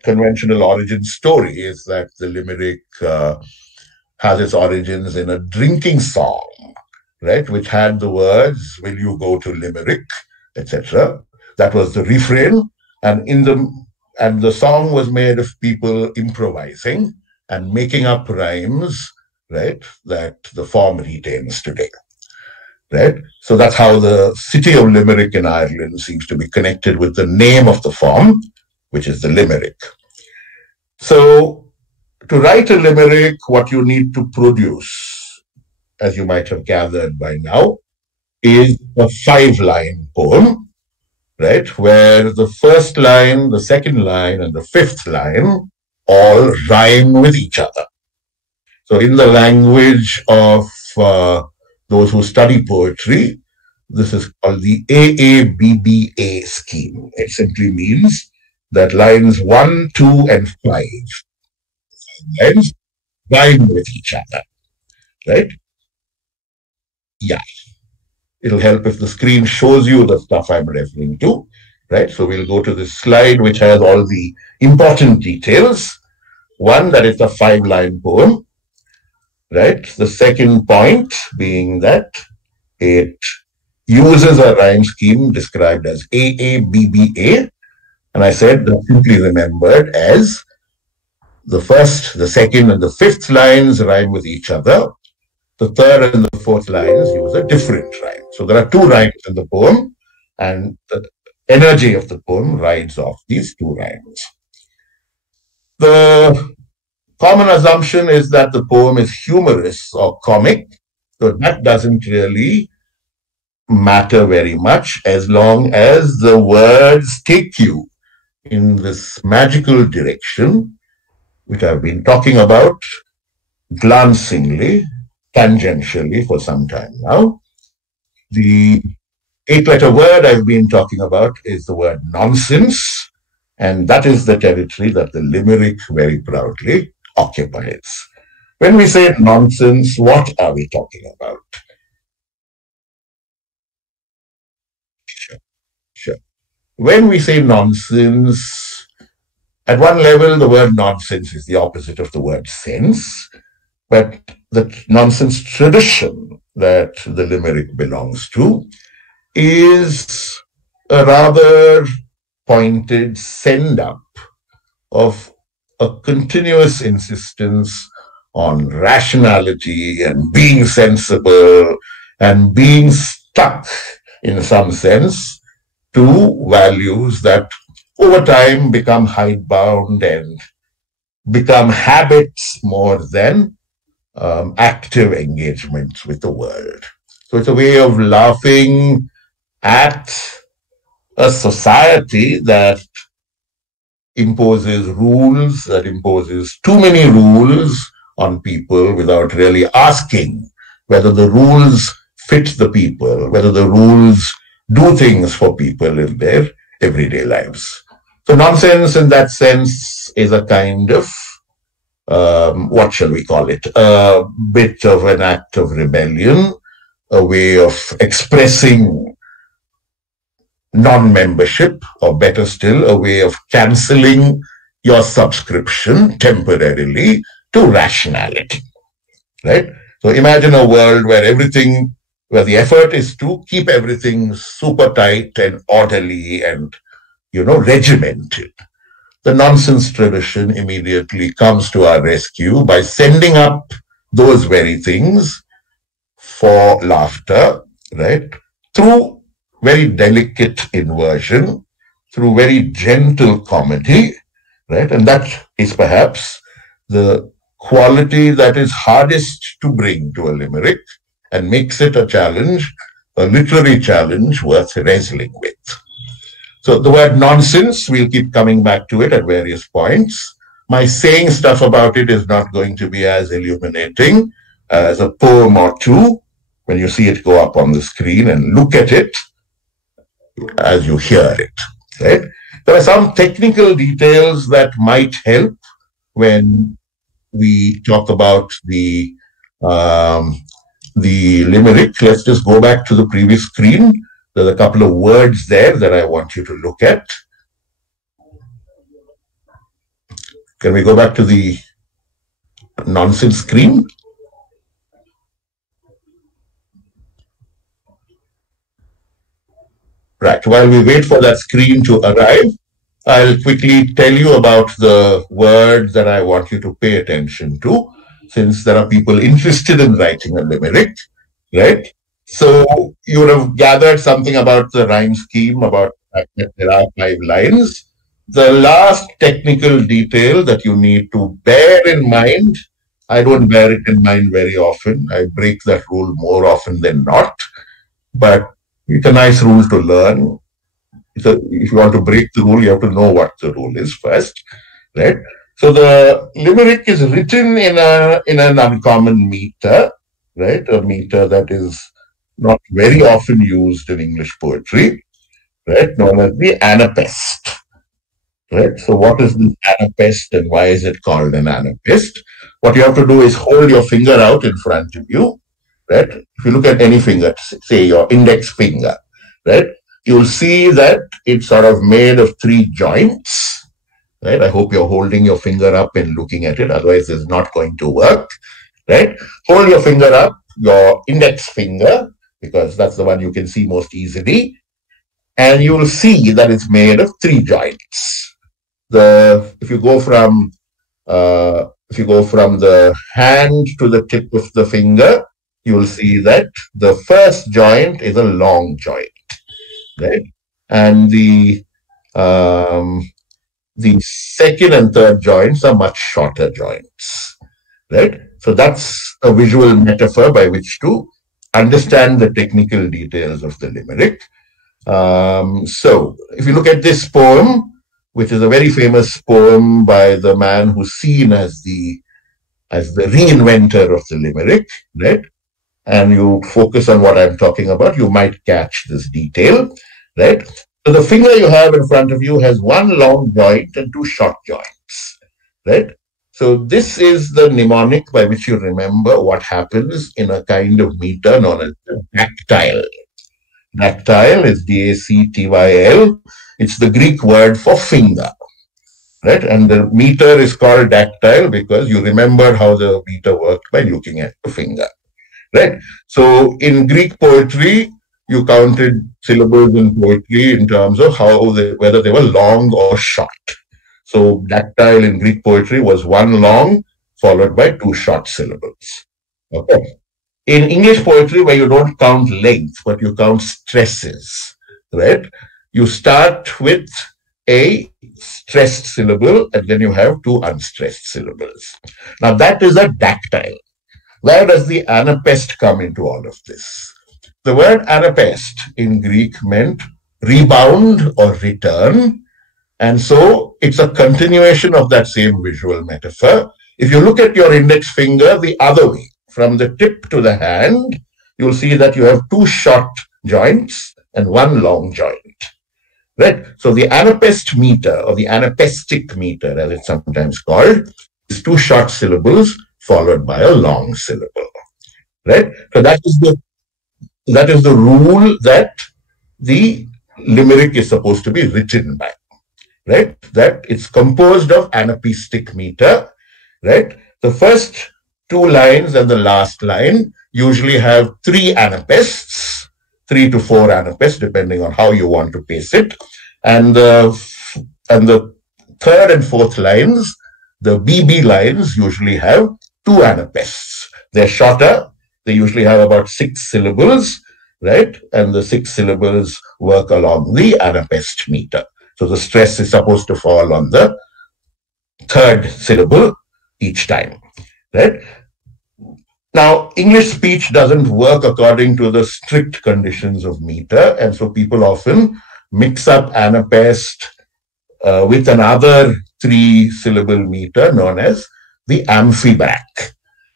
conventional origin story is that the Limerick has its origins in a drinking song, right, which had the words, will you go to Limerick, etc. That was the refrain, and the song was made of people improvising and making up rhymes, right, that the form retains today. Right? So that's how the city of Limerick in Ireland seems to be connected with the name of the form, which is the Limerick. So to write a limerick, what you need to produce, as you might have gathered by now, is a 5-line poem, right, where the first line, the second line, and the fifth line all rhyme with each other. So in the language of those who study poetry, this is called the AABBA scheme. It simply means that lines 1, 2, and 5 lines rhyme with each other, right? Yeah. It'll help if the screen shows you the stuff I'm referring to, right? So we'll go to this slide, which has all the important details. One, that it's a 5-line poem, right? The second point being that it uses a rhyme scheme described as AABBA. And I said that's simply remembered as the first, the second, and the fifth lines rhyme with each other. The third and the fourth lines use a different rhyme. So there are 2 rhymes in the poem, and the energy of the poem rides off these 2 rhymes. The common assumption is that the poem is humorous or comic, so that doesn't really matter very much as long as the words take you in this magical direction, which I've been talking about glancingly, tangentially for some time now. The 8-letter word I've been talking about is the word nonsense, and that is the territory that the Limerick very proudly occupies. When we say nonsense, what are we talking about? Sure. When we say nonsense, at one level, the word nonsense is the opposite of the word sense, but the nonsense tradition that the Limerick belongs to is a rather pointed send-up of a continuous insistence on rationality and being sensible and being stuck, in some sense, to values that over time become hidebound and become habits more than active engagements with the world. So it's a way of laughing at a society that imposes rules, that imposes too many rules on people without really asking whether the rules fit the people, whether the rules do things for people in their everyday lives. So nonsense in that sense is a kind of, what shall we call it, a bit of an act of rebellion, a way of expressing non-membership, or better still, a way of cancelling your subscription temporarily to rationality, right? So imagine a world where everything, where the effort is to keep everything super tight and orderly and, regimented. The nonsense tradition immediately comes to our rescue by sending up those very things for laughter, right? Through very delicate inversion, through very gentle comedy, right? And that is perhaps the quality that is hardest to bring to a limerick and makes it a challenge, a literary challenge worth wrestling with. So the word nonsense, we'll keep coming back to it at various points. My saying stuff about it is not going to be as illuminating as a poem or two when you see it go up on the screen and look at it as you hear it, right? There are some technical details that might help when we talk about the limerick. Let's just go back to the previous screen. There's a couple of words there that I want you to look at. Can we go back to the nonsense screen? Right. While we wait for that screen to arrive, I'll quickly tell you about the words that I want you to pay attention to, since there are people interested in writing a limerick, right? So you would have gathered something about the rhyme scheme, about the fact that there are 5 lines. The last technical detail that you need to bear in mind, I don't bear it in mind very often. I break that rule more often than not, but it's a nice rule to learn. If you want to break the rule, you have to know what the rule is first, right? So the limerick is written in an uncommon meter, right? A meter that is not very often used in English poetry, right? Known as the anapest, right? So what is this anapest and why is it called an anapest? what you have to do is hold your finger out in front of you, right? If you look at any finger, say your index finger, right? You'll see that it's sort of made of 3 joints, right? I hope you're holding your finger up and looking at it, otherwise it's not going to work, right? Hold your finger up, your index finger, because that's the one you can see most easily, and you will see that it's made of 3 joints. If you go from the hand to the tip of the finger, you will see that the first joint is a long joint, right? And the second and third joints are much shorter joints, right? So that's a visual metaphor by which to understand the technical details of the limerick. So if you look at this poem, which is a very famous poem by the man who's seen as the reinventor of the limerick, right? And you focus on what I'm talking about, you might catch this detail, right? So the finger you have in front of you has 1 long joint and 2 short joints, right? So this is the mnemonic by which you remember what happens in a kind of meter known as the dactyl. Dactyl is D-A-C-T-Y-L. It's the Greek word for finger, right? And the meter is called dactyl because you remember how the meter worked by looking at the finger, right? So in Greek poetry, you counted syllables in poetry in terms of whether they were long or short. So dactyl in Greek poetry was 1 long followed by 2 short syllables. Okay. In English poetry, where you don't count length, but you count stresses, right? You start with a stressed syllable and then you have 2 unstressed syllables. Now that is a dactyl. Where does the anapest come into all of this? The word anapest in Greek meant rebound or return. And so it's a continuation of that same visual metaphor. If you look at your index finger the other way, from the tip to the hand, you'll see that you have 2 short joints and 1 long joint. Right? So the anapest meter, or the anapestic meter as it's sometimes called, is 2 short syllables followed by a long syllable. Right? So that is the rule that the limerick is supposed to be written by. Right? That it's composed of anapestic meter. Right? The first 2 lines and the last line usually have 3 anapests, 3 to 4 anapests, depending on how you want to pace it. And the third and fourth lines, the BB lines, usually have 2 anapests. They're shorter. They usually have about 6 syllables, right? And the 6 syllables work along the anapest meter. So the stress is supposed to fall on the third syllable each time, right? Now, English speech doesn't work according to the strict conditions of meter, and so people often mix up anapest with another 3-syllable meter known as the amphibrach.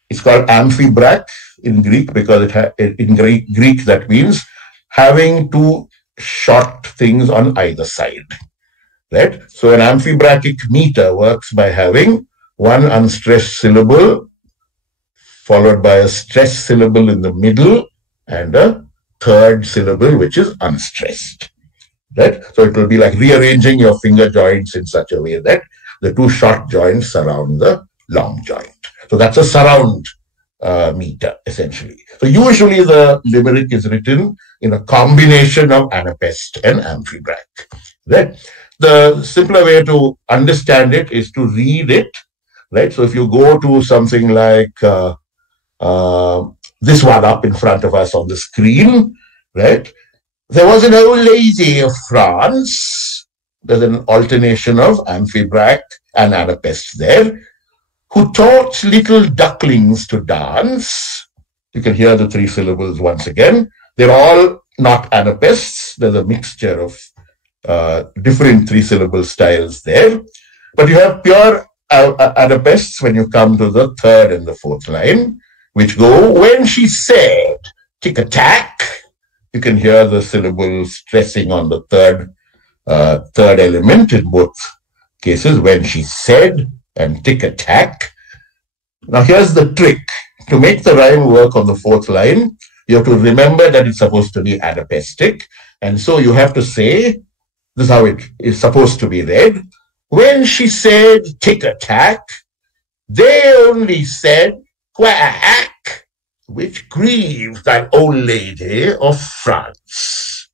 It's called amphibrach in Greek because in Greek that means having 2 short things on either side, right? So an amphibrachic meter works by having 1 unstressed syllable followed by a stressed syllable in the middle and a third syllable which is unstressed, right? So it will be like rearranging your finger joints in such a way that the 2 short joints surround the long joint. So that's a surround meter, essentially. So usually the limerick is written in a combination of anapest and amphibrach, right? The simpler way to understand it is to read it, right? So if you go to something like this one up in front of us on the screen, right? There was an old lady of France, there's an alternation of amphibrach and anapest there, who taught little ducklings to dance. You can hear the 3 syllables once again. They're all not anapests. There's a mixture of different 3-syllable styles there. But you have pure anapests when you come to the third and the fourth line, which go, when she said, tick-a-tack. You can hear the syllables stressing on the third element in both cases, when she said and tick-a-tack. Now here's the trick. To make the rhyme work on the fourth line, you have to remember that it's supposed to be anapaestic. And so you have to say, this is how it is supposed to be read. When she said tick-a-tack, they only said quack, which grieved that old lady of France.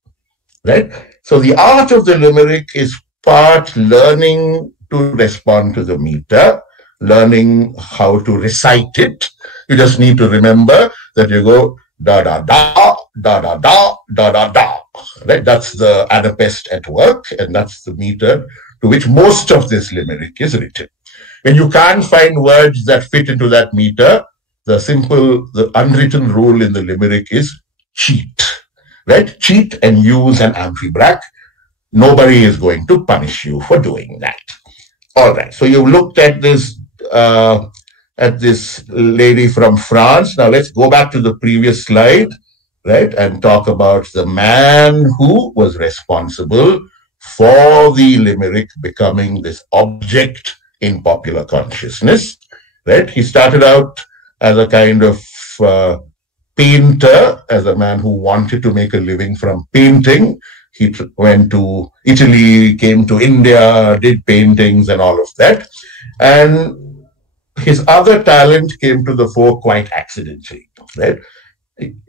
Right? So the art of the limerick is part learning to respond to the meter, learning how to recite it. You just need to remember that you go da da da da da da da da da. Right? That's the anapaest at work, and that's the meter to which most of this limerick is written. When you can't find words that fit into that meter, the unwritten rule in the limerick is cheat. Right? Cheat and use an amphibrach. Nobody is going to punish you for doing that. All right. So you've looked at this lady from France. Now let's go back to the previous slide, right, and talk about the man who was responsible for the limerick becoming this object in popular consciousness. Right? He started out as a kind of painter, as a man who wanted to make a living from painting. He went to Italy, came to India, did paintings and all of that. And his other talent came to the fore quite accidentally. Right?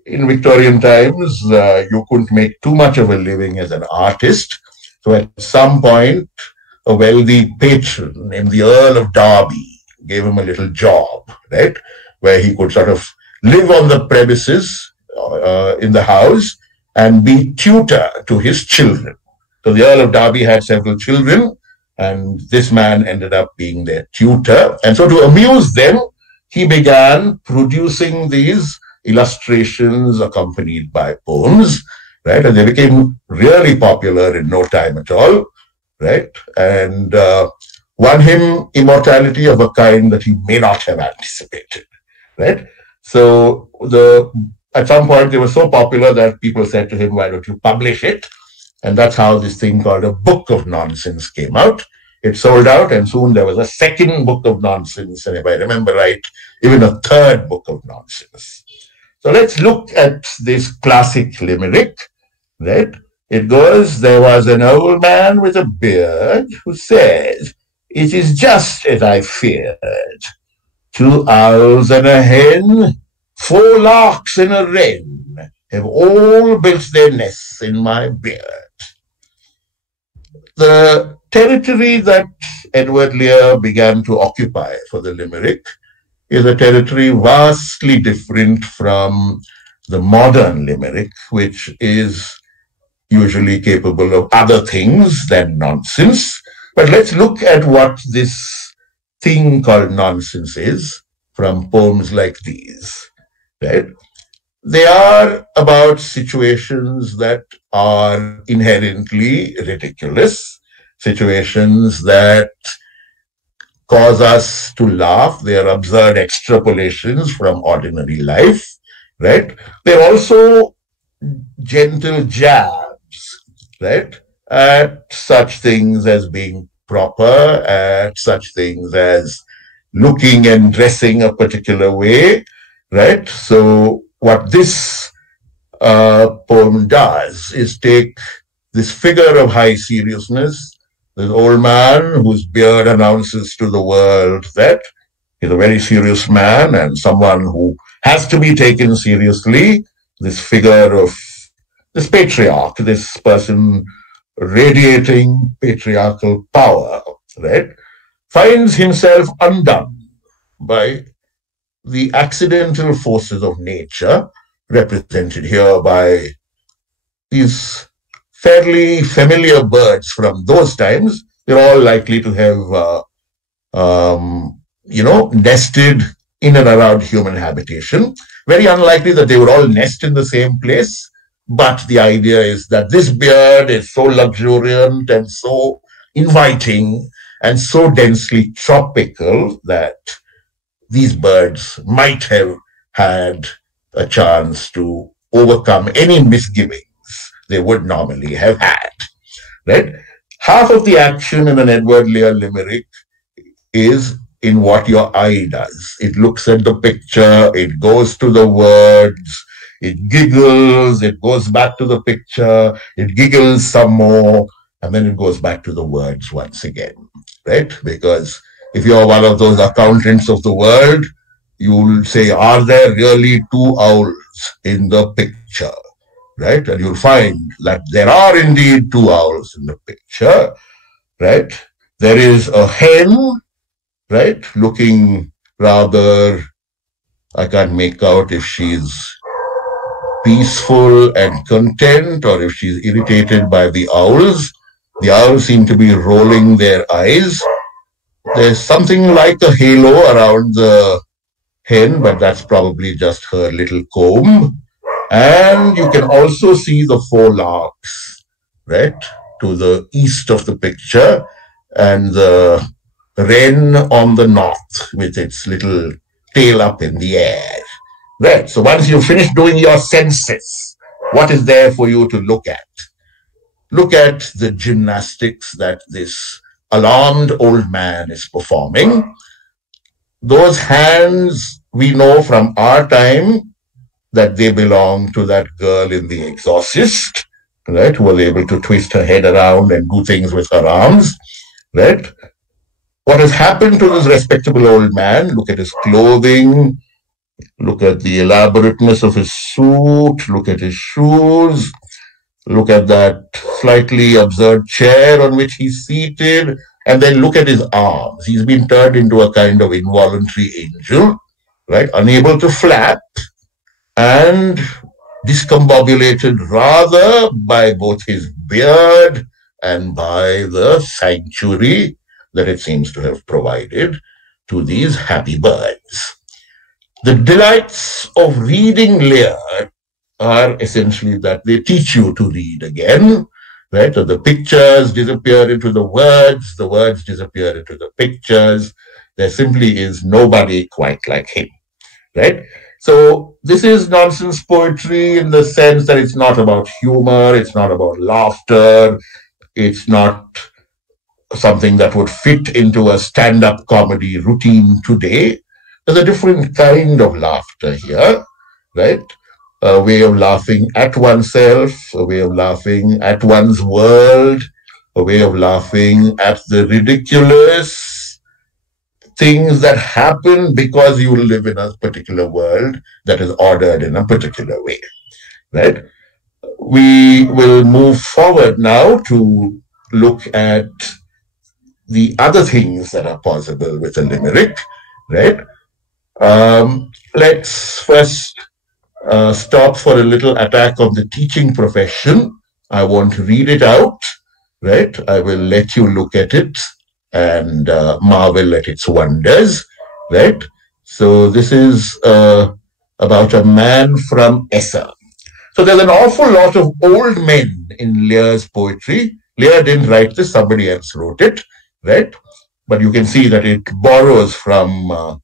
In Victorian times, you couldn't make too much of a living as an artist. So at some point, a wealthy patron named the Earl of Derby gave him a little job, right, where he could sort of live on the premises in the house and be tutor to his children. So the Earl of Derby had several children, and this man ended up being their tutor. And so to amuse them, he began producing these illustrations accompanied by poems, right? And they became really popular in no time at all, right? And won him immortality of a kind that he may not have anticipated, right? So at some point they were so popular that people said to him, why don't you publish it? And that's how this thing called a book of nonsense came out. It sold out, and soon there was a second book of nonsense, and if I remember right, even a third book of nonsense. So let's look at this classic limerick, right? It goes, there was an old man with a beard who said, it is just as I feared. 2 owls and a hen, 4 larks and a wren have all built their nests in my beard. The territory that Edward Lear began to occupy for the limerick is a territory vastly different from the modern limerick, which is usually capable of other things than nonsense. But let's look at what this thing called nonsense is from poems like these, right? They are about situations that are inherently ridiculous, situations that cause us to laugh. They are absurd extrapolations from ordinary life, right? They're also gentle jabs, right, at such things as being proper, at such things as looking and dressing a particular way, right? So what this poem does is take this figure of high seriousness, this old man whose beard announces to the world that he's a very serious man and someone who has to be taken seriously, this figure of this patriarch, this person radiating patriarchal power, right, finds himself undone by the accidental forces of nature, represented here by these fairly familiar birds from those times. They're all likely to have, nested in and around human habitation. Very unlikely that they would all nest in the same place. But the idea is that this bird is so luxuriant and so inviting and so densely tropical that these birds might have had a chance to overcome any misgivings they would normally have had, right? Half of the action in an Edward Lear limerick is in what your eye does. It looks at the picture, it goes to the words, it giggles, it goes back to the picture, it giggles some more, and then it goes back to the words once again, right? Because if you're one of those accountants of the world, you'll say, are there really two owls in the picture, right? And you'll find that there are indeed two owls in the picture, right? There is a hen, right, looking rather, I can't make out if she's peaceful and content or if she's irritated by the owls. The owls seem to be rolling their eyes. There's something like a halo around the hen, but that's probably just her little comb. And you can also see the four larks, right, to the east of the picture, and the wren on the north with its little tail up in the air. Right, so once you've finished doing your census, what is there for you to look at? Look at the gymnastics that this alarmed old man is performing. Those hands, we know from our time that they belong to that girl in The Exorcist, right, who was able to twist her head around and do things with her arms, right? What has happened to this respectable old man? Look at his clothing, look at the elaborateness of his suit, look at his shoes, look at that slightly absurd chair on which he's seated, and then look at his arms. He's been turned into a kind of involuntary angel, right? Unable to flap and discombobulated rather by both his beard and by the sanctuary that it seems to have provided to these happy birds. The delights of reading Lear are essentially that they teach you to read again, right? So the pictures disappear into the words disappear into the pictures. There simply is nobody quite like him, right? So this is nonsense poetry in the sense that it's not about humor, it's not about laughter, it's not something that would fit into a stand-up comedy routine today. There's a different kind of laughter here, right? A way of laughing at oneself, a way of laughing at one's world, a way of laughing at the ridiculous things that happen because you live in a particular world that is ordered in a particular way, right? We will move forward now to look at the other things that are possible with a limerick, right? Let's first stop for a little attack on the teaching profession. I won't read it out, right? I will let you look at it and marvel at its wonders, right? So this is about a man from Esser. So there's an awful lot of old men in Lear's poetry. Lear didn't write this, somebody else wrote it, right? But you can see that it borrows from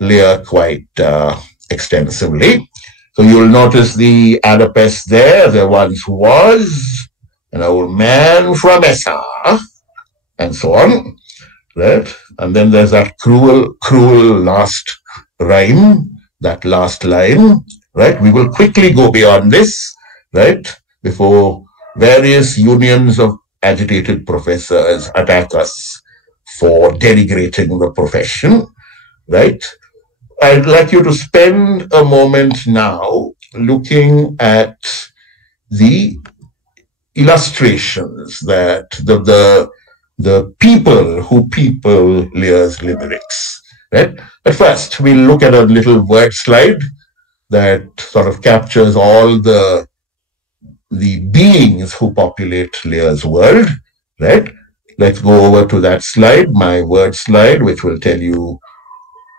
Lear quite extensively. So you'll notice the Oedipus there. There once was an old man from Esser, and so on, right? And then there's that cruel, cruel last rhyme, that last line, right? We will quickly go beyond this, right? Before various unions of agitated professors attack us for denigrating the profession, right? I'd like you to spend a moment now looking at the illustrations that the people who people Lear's limericks, right? But first, we'll look at a little word slide that sort of captures all the beings who populate Lear's world, right? Let's go over to that slide, my word slide, which will tell you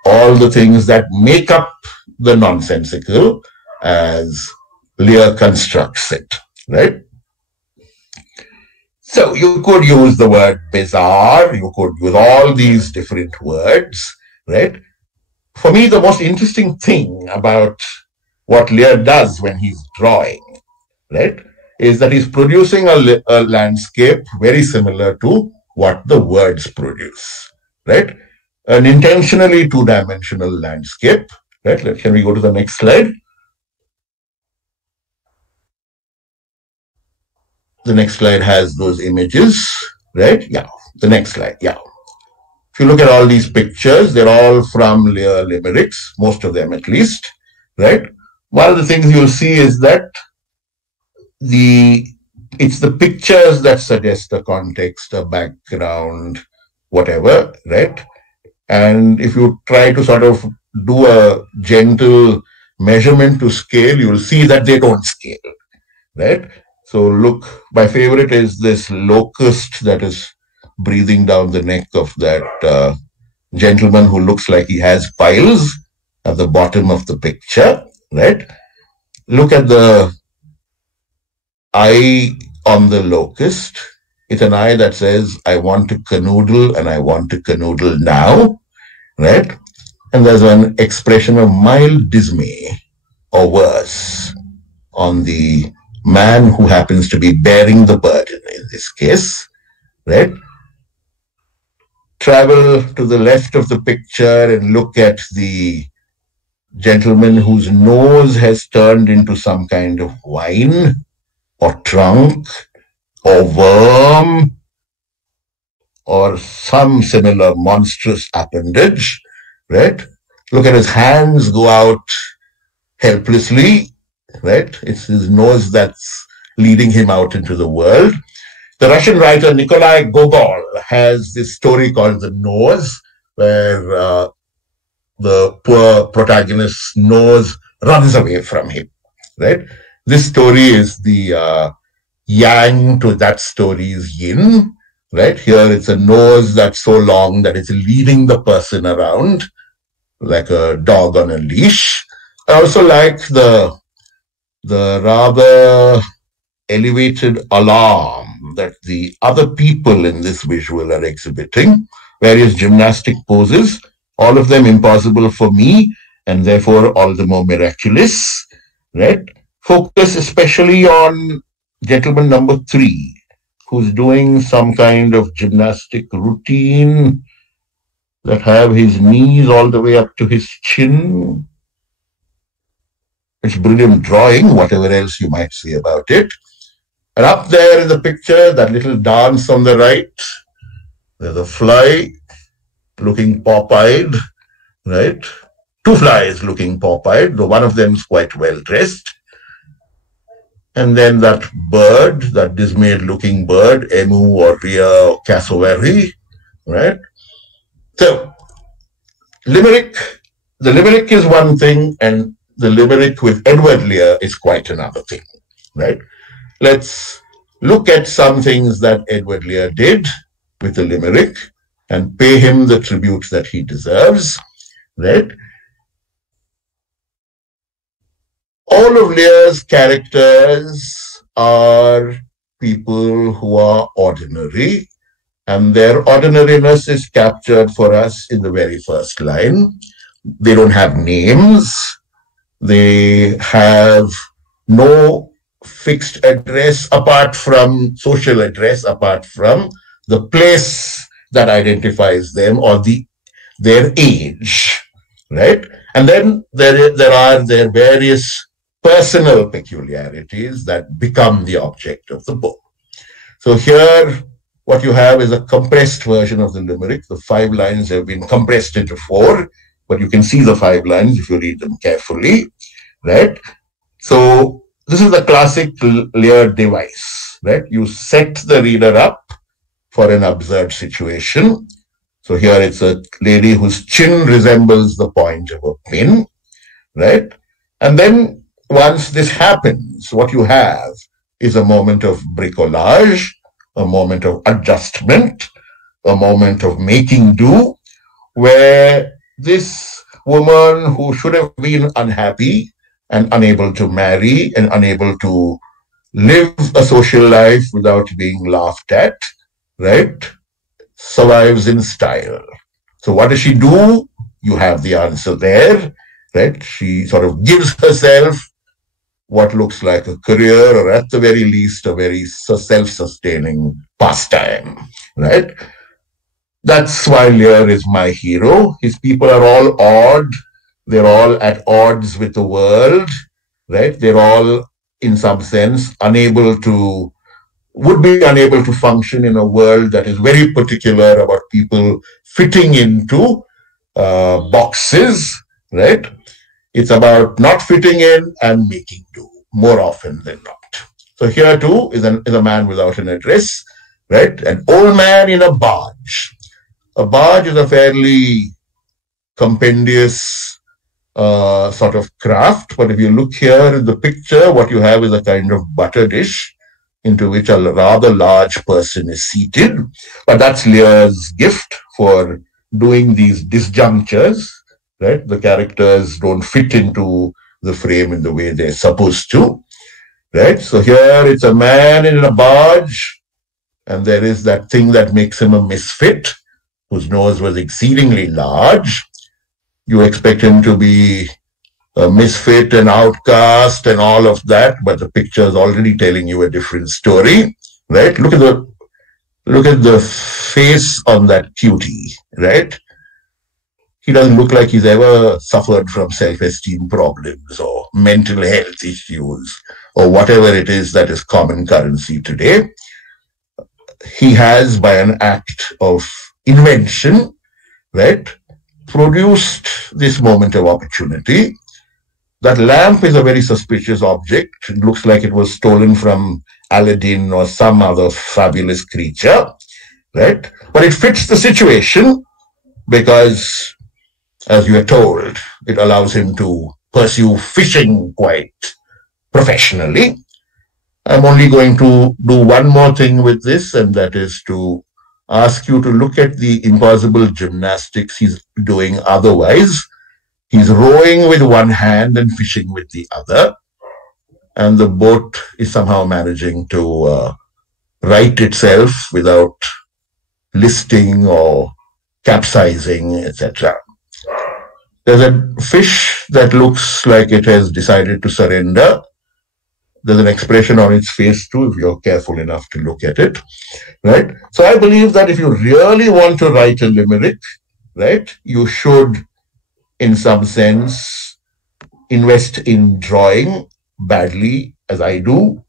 all the things that make up the nonsensical as Lear constructs it, right? So you could use the word bizarre, you could use all these different words, right? For me, the most interesting thing about what Lear does when he's drawing, right, is that he's producing a landscape very similar to what the words produce, right? an intentionally two-dimensional landscape. Right? Can we go to the next slide? The next slide has those images, right? Yeah. The next slide. Yeah. If you look at all these pictures, they're all from Limericks, most of them at least, right? One of the things you'll see is that it's the pictures that suggest a context, a background, whatever, right? And if you try to sort of do a gentle measurement to scale, you'll see that they don't scale, right? So look, my favorite is this locust that is breathing down the neck of that gentleman who looks like he has piles at the bottom of the picture, right? Look at the eye on the locust. It's an eye that says, I want to canoodle and I want to canoodle now, right? And there's an expression of mild dismay or worse on the man who happens to be bearing the burden in this case, right? Travel to the left of the picture and look at the gentleman whose nose has turned into some kind of wine or trunk or worm or some similar monstrous appendage, right? Look at his hands go out helplessly, right? It's his nose that's leading him out into the world. The Russian writer Nikolai Gogol has this story called The Nose, where the poor protagonist's nose runs away from him, right? This story is the yang to that story's yin, right? Here it's a nose that's so long that it's leading the person around like a dog on a leash. I also like the rather elevated alarm that the other people in this visual are exhibiting, various gymnastic poses, all of them impossible for me, and therefore all the more miraculous, right? Focus especially on gentleman number 3, who's doing some kind of gymnastic routine that have his knees all the way up to his chin. It's brilliant drawing, whatever else you might say about it. And up there in the picture, that little dance on the right, there's a fly looking pop-eyed, right? 2 flies looking pop-eyed, though one of them is quite well dressed. And then that bird, that dismayed-looking bird, emu or rhea or cassowary, right? So, Limerick, the Limerick is one thing, and the Limerick with Edward Lear is quite another thing, right? Let's look at some things that Edward Lear did with the Limerick and pay him the tribute that he deserves, right? All of Lear's characters are people who are ordinary, and their ordinariness is captured for us in the very first line. They don't have names. They have no fixed address apart from social address, apart from the place that identifies them or their age, right? And then there are their various personal peculiarities that become the object of the book. So here, what you have is a compressed version of the Limerick. The 5 lines have been compressed into 4, but you can see the 5 lines if you read them carefully, right? So this is the classic Lear device, right? You set the reader up for an absurd situation. So here it's a lady whose chin resembles the point of a pin, right? And then once this happens, what you have is a moment of bricolage, a moment of adjustment, a moment of making do, where this woman who should have been unhappy and unable to marry and unable to live a social life without being laughed at, right, survives in style. So what does she do? You have the answer there, right? She sort of gives herself what looks like a career, or at the very least, a very self-sustaining pastime, right? That's why Lear is my hero. His people are all odd. They're all at odds with the world, right? They're all, in some sense, would be unable to function in a world that is very particular about people fitting into boxes, right? It's about not fitting in and making do more often than not. So here too is a man without an address, right? An old man in a barge. A barge is a fairly compendious sort of craft, but if you look here in the picture, what you have is a kind of butter dish into which a rather large person is seated. But that's Lear's gift for doing these disjunctures, right? The characters don't fit into the frame in the way they're supposed to, right? So here it's a man in a barge, and there is that thing that makes him a misfit, whose nose was exceedingly large. You expect him to be a misfit and outcast and all of that, but the picture is already telling you a different story, right? Look at the face on that cutie, right? He doesn't look like he's ever suffered from self-esteem problems or mental health issues or whatever it is that is common currency today. He has, by an act of invention, right, produced this moment of opportunity. That lamp is a very suspicious object. It looks like it was stolen from Aladdin or some other fabulous creature, right? But it fits the situation because, as you are told, it allows him to pursue fishing quite professionally. I'm only going to do one more thing with this, and that is to ask you to look at the impossible gymnastics he's doing otherwise. He's rowing with one hand and fishing with the other, and the boat is somehow managing to right itself without listing or capsizing, etc. There's a fish that looks like it has decided to surrender. There's an expression on its face too, if you're careful enough to look at it, right? So I believe that if you really want to write a limerick, right, you should, in some sense, invest in drawing badly as I do,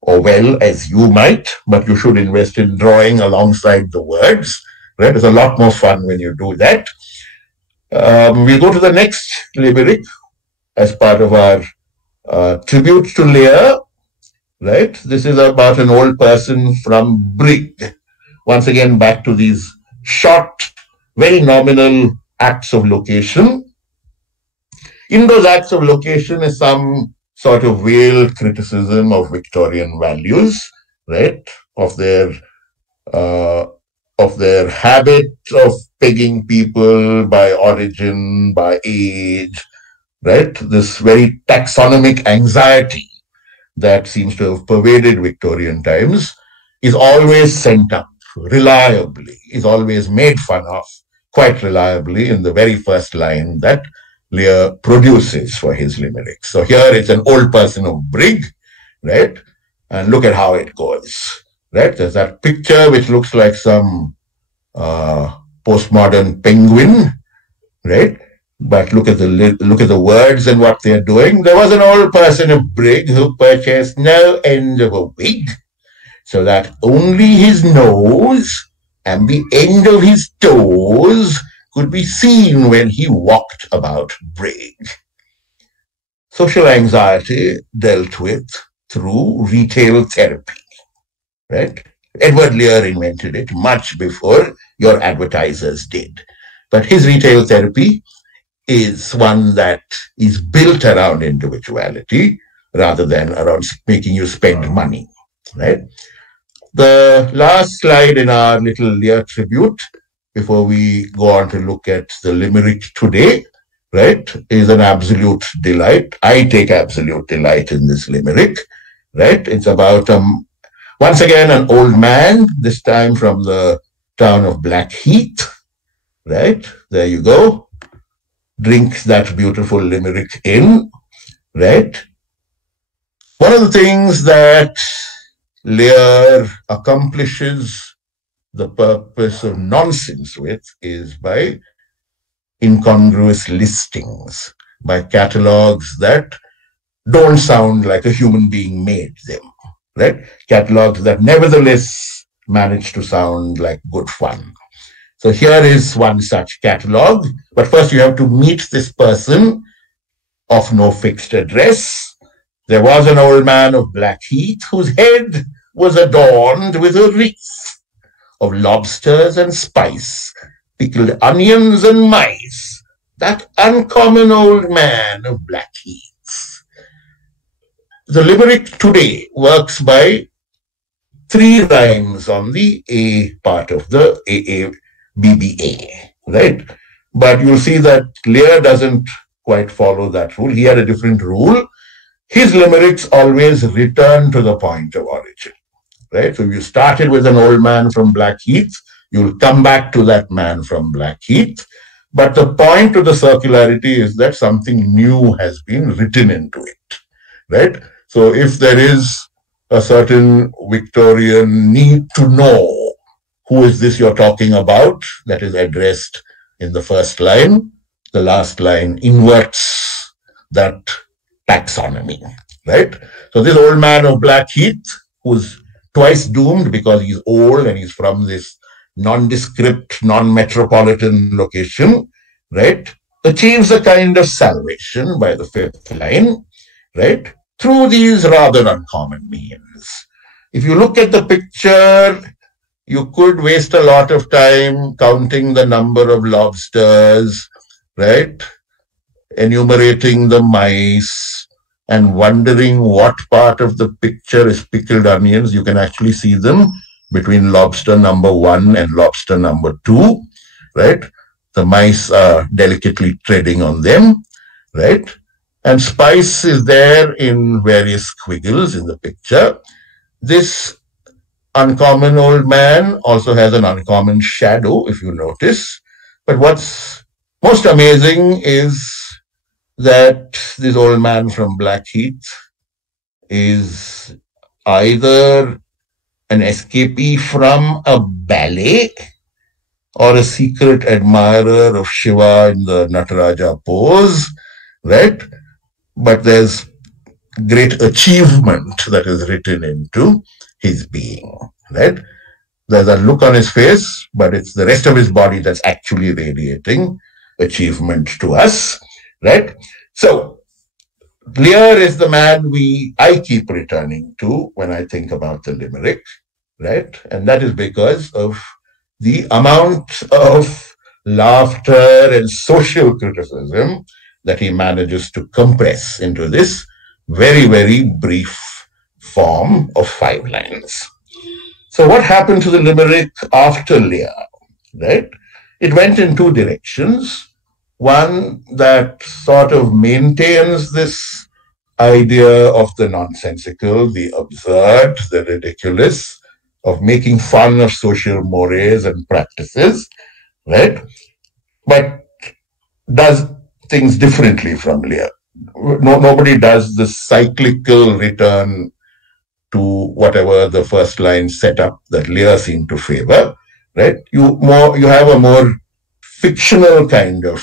or well as you might, but you should invest in drawing alongside the words, right? It's a lot more fun when you do that. We'll go to the next limerick as part of our tribute to Lear, right? This is about an old person from Brig. Once again, back to these short, very nominal acts of location. In those acts of location is some sort of veiled criticism of Victorian values, right? Of their habit of pegging people by origin, by age, right? This very taxonomic anxiety that seems to have pervaded Victorian times is always sent up reliably, is always made fun of quite reliably in the very first line that Lear produces for his limerick. So here it's an old person of Brig, right? And look at how it goes, right? There's that picture which looks like some postmodern penguin, right? But look at the words and what they're doing. There was an old person of Brig who purchased no end of a wig, so that only his nose and the end of his toes could be seen when he walked about Brig. Social anxiety dealt with through retail therapy, right? Edward Lear invented it much before your advertisers did. But his retail therapy is one that is built around individuality rather than around making you spend money, right? The last slide in our little Lear tribute, before we go on to look at the limerick today, right, is an absolute delight. I take absolute delight in this limerick, right? It's about, once again, an old man, this time from the town of Blackheath, right? There you go. Drink that beautiful limerick in, right? One of the things that Lear accomplishes the purpose of nonsense with is by incongruous listings, by catalogs that don't sound like a human being made them, right? Catalogs that nevertheless manage to sound like good fun. So here is one such catalog, but first you have to meet this person of no fixed address. There was an old man of Blackheath whose head was adorned with a wreath of lobsters and spice, pickled onions and mice, that uncommon old man of Blackheath. The limerick today works by 3 rhymes on the A part of the AABBA, right? But you'll see that Lear doesn't quite follow that rule. He had a different rule. His limericks always return to the point of origin, right? So if you started with an old man from Blackheath, you'll come back to that man from Blackheath. But the point of the circularity is that something new has been written into it, right? So if there is a certain Victorian need to know who is this you're talking about, that is addressed in the first line, the last line inverts that taxonomy, right? So this old man of Blackheath, who's twice doomed because he's old and he's from this nondescript, non-metropolitan location, right, achieves a kind of salvation by the 5th line, right, through these rather uncommon means. If you look at the picture, you could waste a lot of time counting the number of lobsters, right, enumerating the mice, and wondering what part of the picture is pickled onions. You can actually see them between lobster number 1 and lobster number 2, right? The mice are delicately treading on them, right? And spice is there in various squiggles in the picture. This uncommon old man also has an uncommon shadow, if you notice. But what's most amazing is that this old man from Blackheath is either an escapee from a ballet or a secret admirer of Shiva in the Nataraja pose, right? But there's great achievement that is written into his being, right? There's a look on his face, but it's the rest of his body that's actually radiating achievement to us, right? So Lear is the man I keep returning to when I think about the limerick, right? And that is because of the amount of laughter and social criticism that he manages to compress into this very, very brief form of 5 lines. So what happened to the limerick after Lear, right? It went in 2 directions. One that sort of maintains this idea of the nonsensical, the absurd, the ridiculous, of making fun of social mores and practices, right? But does things differently from Lear. Nobody does the cyclical return to whatever the first line setup that Lear seemed to favor, right? You have a more fictional kind of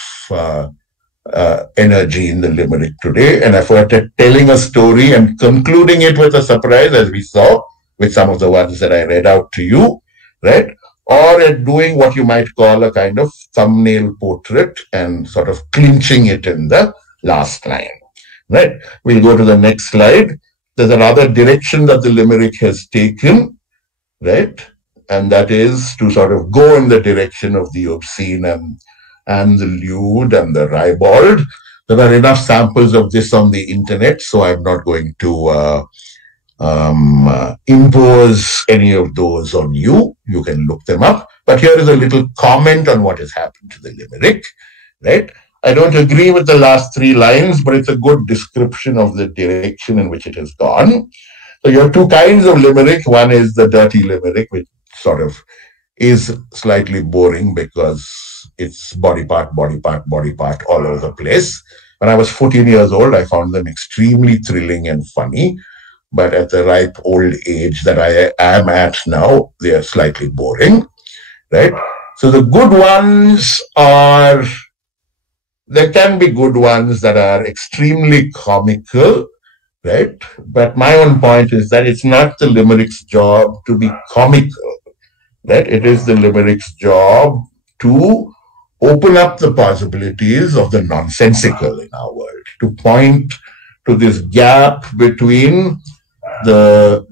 energy in the limerick today, an effort at telling a story and concluding it with a surprise, as we saw with some of the ones that I read out to you, right? Or at doing what you might call a kind of thumbnail portrait and sort of clinching it in the last line, right? We'll go to the next slide. There's another direction that the limerick has taken, right? And that is to sort of go in the direction of the obscene and the lewd and the ribald. There are enough samples of this on the internet, so I'm not going to impose any of those on you. You can look them up. But here is a little comment on what has happened to the limerick, right? I don't agree with the last 3 lines, but it's a good description of the direction in which it has gone. So you have 2 kinds of limerick. One is the dirty limerick, which sort of is slightly boring because it's body part, body part, body part all over the place. When I was 14 years old, I found them extremely thrilling and funny. But at the ripe old age that I am at now, they are slightly boring. right? So the good ones are, there can be good ones that are extremely comical, right? But my own point is that it's not the Limerick's job to be comical, right? It is the Limerick's job to open up the possibilities of the nonsensical in our world, to point to this gap between the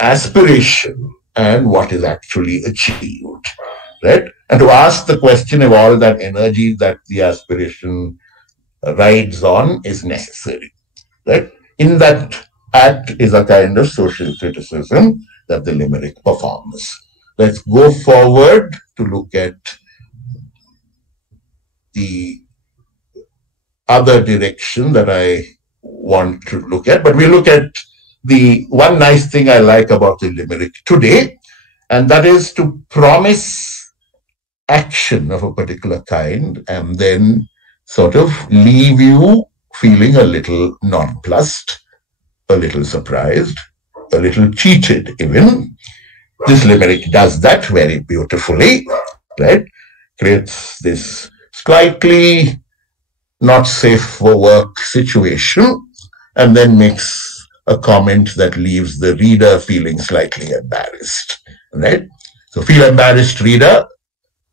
aspiration and what is actually achieved, right? And to ask the question if all that energy that the aspiration rides on is necessary, right? In that act is a kind of social criticism that the Limerick performs. Let's go forward to look at the other direction that I want to look at, but we look at the one nice thing I like about the Limerick today, and that is to promise action of a particular kind and then sort of leave you feeling a little nonplussed, a little surprised, a little cheated even. This Limerick does that very beautifully, right? Creates this slightly not safe for work situation and then makes a comment that leaves the reader feeling slightly embarrassed, right? So feel embarrassed, reader,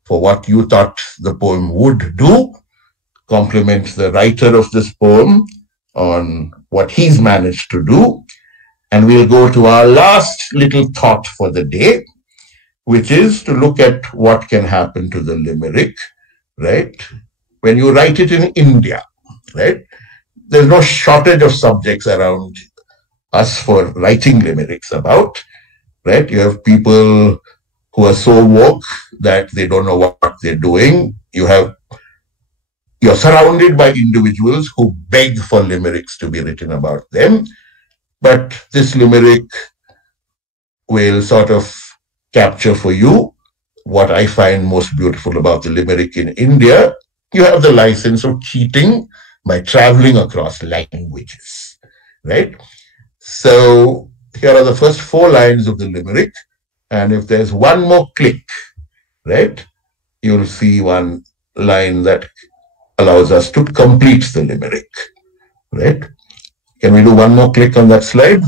for what you thought the poem would do. Compliment the writer of this poem on what he's managed to do. And we'll go to our last little thought for the day, which is to look at what can happen to the Limerick, right? When you write it in India, right? There's no shortage of subjects around us for writing limericks about, right? You have people who are so woke that they don't know what they're doing. You're surrounded by individuals who beg for limericks to be written about them. But this limerick will sort of capture for you what I find most beautiful about the limerick in India. You have the license of cheating by traveling across languages, right? So here are the first 4 lines of the limerick. And if there's one more click, right, you'll see one line that allows us to complete the limerick, right? Can we do one more click on that slide?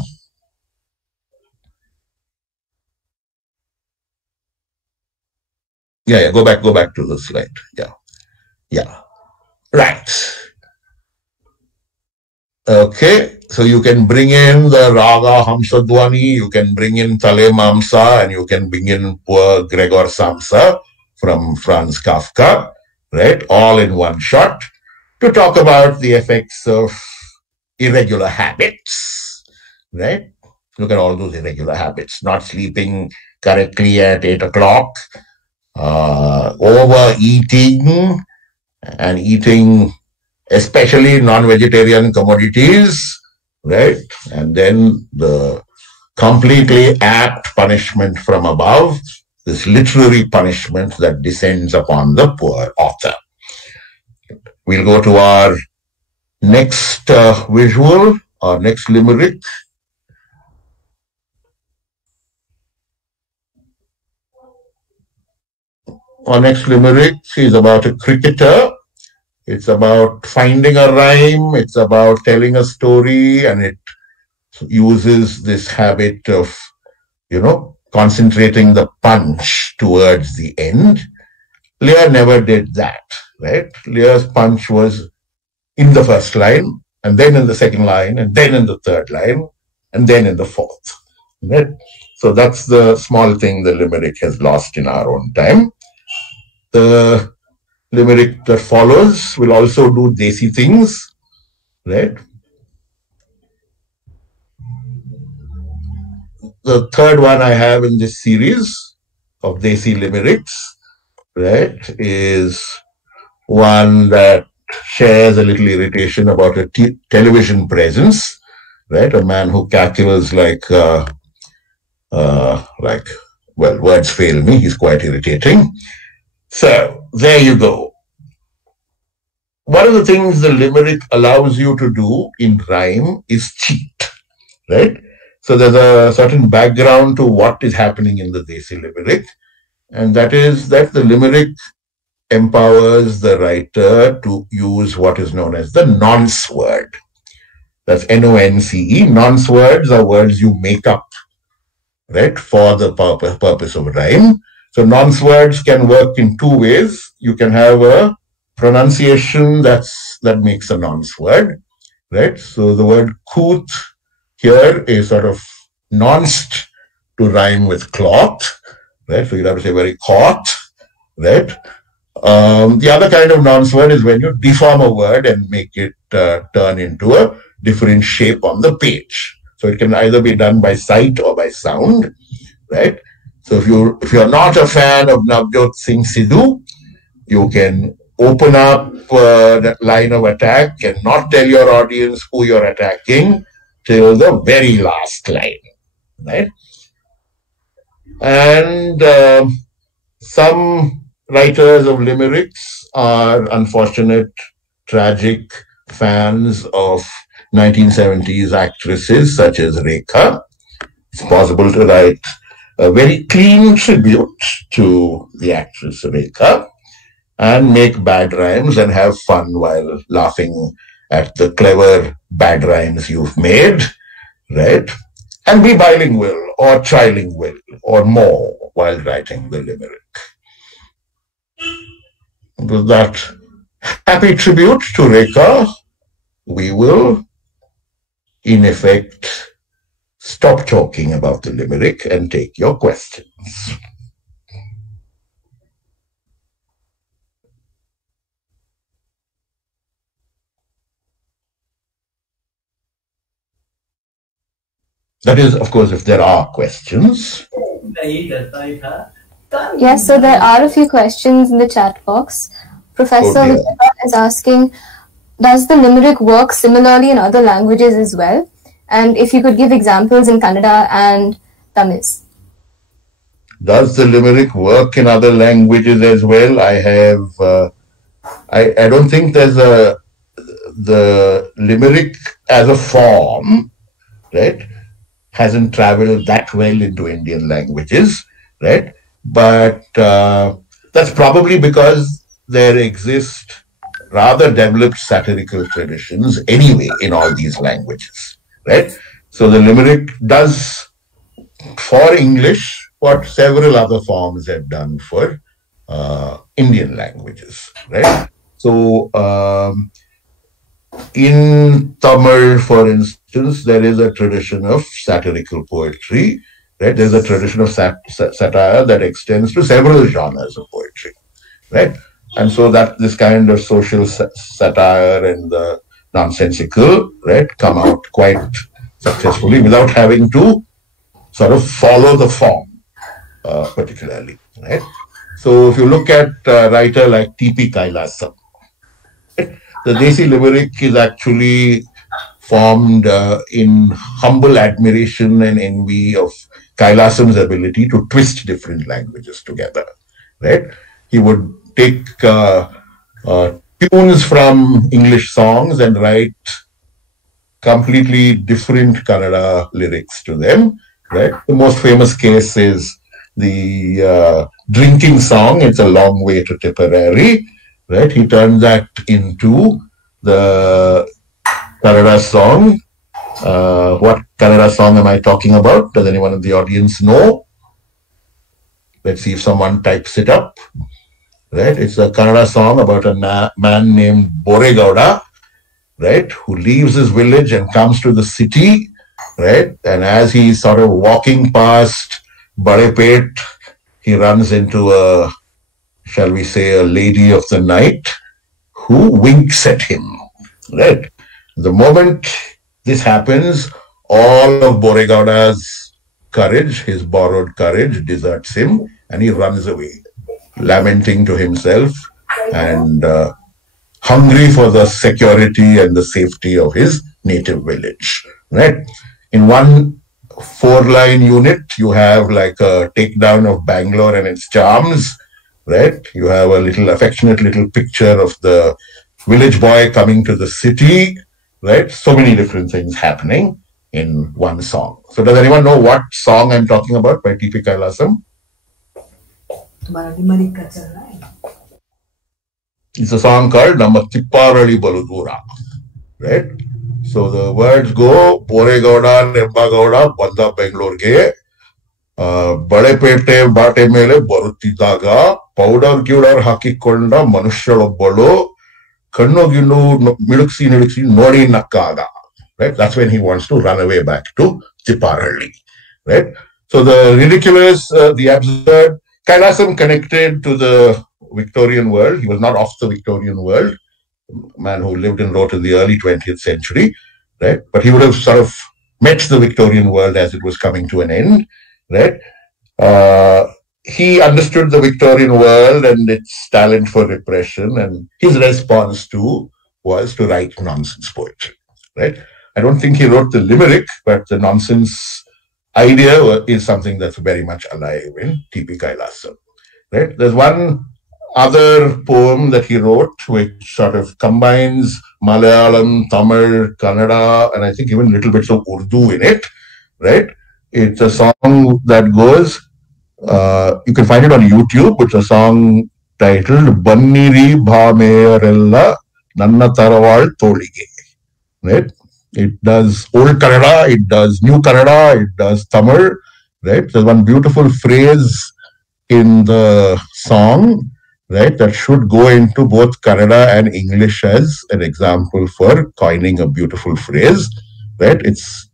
Yeah, go back to the slide. Yeah, right. Okay, so you can bring in the Raga Hamsadwani, you can bring in Tale Mamsa, and you can bring in poor Gregor Samsa from Franz Kafka, right? All in one shot to talk about the effects of irregular habits, right? Look at all those irregular habits. Not sleeping correctly at 8 o'clock, overeating, and eating especially non-vegetarian commodities, right? And then the completely apt punishment from above, this literary punishment that descends upon the poor author. We'll go to our next visual, our next limerick. Our next limerick is about a cricketer. It's about finding a rhyme. It's about telling a story, and it uses this habit of, concentrating the punch towards the end. Lear never did that, right? Lear's punch was in the first line, and then in the second line, and then in the third line, and then in the fourth, right? So that's the small thing the limerick has lost in our own time. The limerick that follows will also do desi things, right? The third one I have in this series of desi limericks, right, is one that shares a little irritation about a television presence, right? A man who cackles like, words fail me. He's quite irritating. So there you go. One of the things the limerick allows you to do in rhyme is cheat, right? So there's a certain background to what is happening in the desi limerick. and that is that the limerick empowers the writer to use what is known as the nonce word. That's Nonce. Nonce words are words you make up, right, for the purpose of rhyme. So nonce words can work in two ways. You can have a pronunciation that makes a nonce word, right? So the word couth here is sort of nonced to rhyme with cloth, right? So you'd have to say very caught, right? The other kind of nonce word is when you deform a word and make it turn into a different shape on the page. So it can either be done by sight or by sound, right? So if you're not a fan of Navjot Singh Sidhu, you can open up that line of attack and not tell your audience who you're attacking till the very last line, right? And some writers of limericks are unfortunate, tragic fans of 1970s actresses such as Rekha. It's possible to write a very clean tribute to the actress Rekha and make bad rhymes and have fun while laughing at the clever bad rhymes you've made, right? And be bilingual or trilingual or more while writing the limerick. With that happy tribute to Rekha, we will, in effect, stop talking about the limerick and take your questions. That is, of course, if there are questions. Yes, so there are a few questions in the chat box. Professor is asking, does the limerick work similarly in other languages as well? And if you could give examples in Kannada and Tamil. Does the limerick work in other languages as well? I don't think there's the limerick as a form, right, hasn't traveled that well into Indian languages, right? But that's probably because there exist rather developed satirical traditions anyway in all these languages, right? So the limerick does for English what several other forms have done for Indian languages, right? So in Tamil, for instance, there is a tradition of satirical poetry, right? There's a tradition of satire that extends to several genres of poetry, right? And so that this kind of social satire and the nonsensical, right, come out quite successfully without having to sort of follow the form particularly, right? So if you look at a writer like T.P. Kailasam, the Desi limerick is actually formed in humble admiration and envy of Kailasam's ability to twist different languages together, right? He would take tunes from English songs and write completely different Kannada lyrics to them, right? The most famous case is the drinking song, It's a Long Way to Tipperary, right? He turned that into the Kannada song. What Kannada song am I talking about? Does anyone in the audience know? Let's see if someone types it up. Right? It's a Kannada song about a man named Boregowda, right? Who leaves his village and comes to the city, right? And as he's sort of walking past Badepet, he runs into a, shall we say, a lady of the night who winks at him, right? The moment this happens, all of Boregowda's courage, his borrowed courage, deserts him and he runs away, lamenting to himself and hungry for the security and the safety of his native village, right? In one 4-line unit, you have like a takedown of Bangalore and its charms, right? You have a little affectionate little picture of the village boy coming to the city, right? So many different things happening in one song. So does anyone know what song I'm talking about by T.P. Kailasam? It's a song called Namma Tipparali Baludura, right? So the words go, Poregowda, Nembagowda, Banda Bangalore ge, Badepete Bate Mele Barutidaga, Powder Gudar Hakikonda, Manushalobolo, Kanno Gindu, Miluksi Niliksi, Nori Nakaga. Right? That's when he wants to run away back to Tipparali. Right? So the ridiculous, the absurd, Kailasam connected to the Victorian world. He was not of the Victorian world, a man who lived and wrote in the early 20th century, right? But he would have sort of met the Victorian world as it was coming to an end, right? He understood the Victorian world and its talent for repression, and his response to was to write nonsense poetry, right? I don't think he wrote the limerick, but the nonsense idea is something that's very much alive in T.P. Kailasam, right? There's one other poem that he wrote which sort of combines Malayalam, Tamil, Kannada, and I think even little bits of Urdu in it, right? It's a song that goes, you can find it on YouTube. It's a song titled Banniri Bhamerella Nanna Tarawal Tolige, right? It does Old Kannada, it does New Kannada, it does Tamil, right? There's one beautiful phrase in the song, right, that should go into both Kannada and English as an example for coining a beautiful phrase, right? It's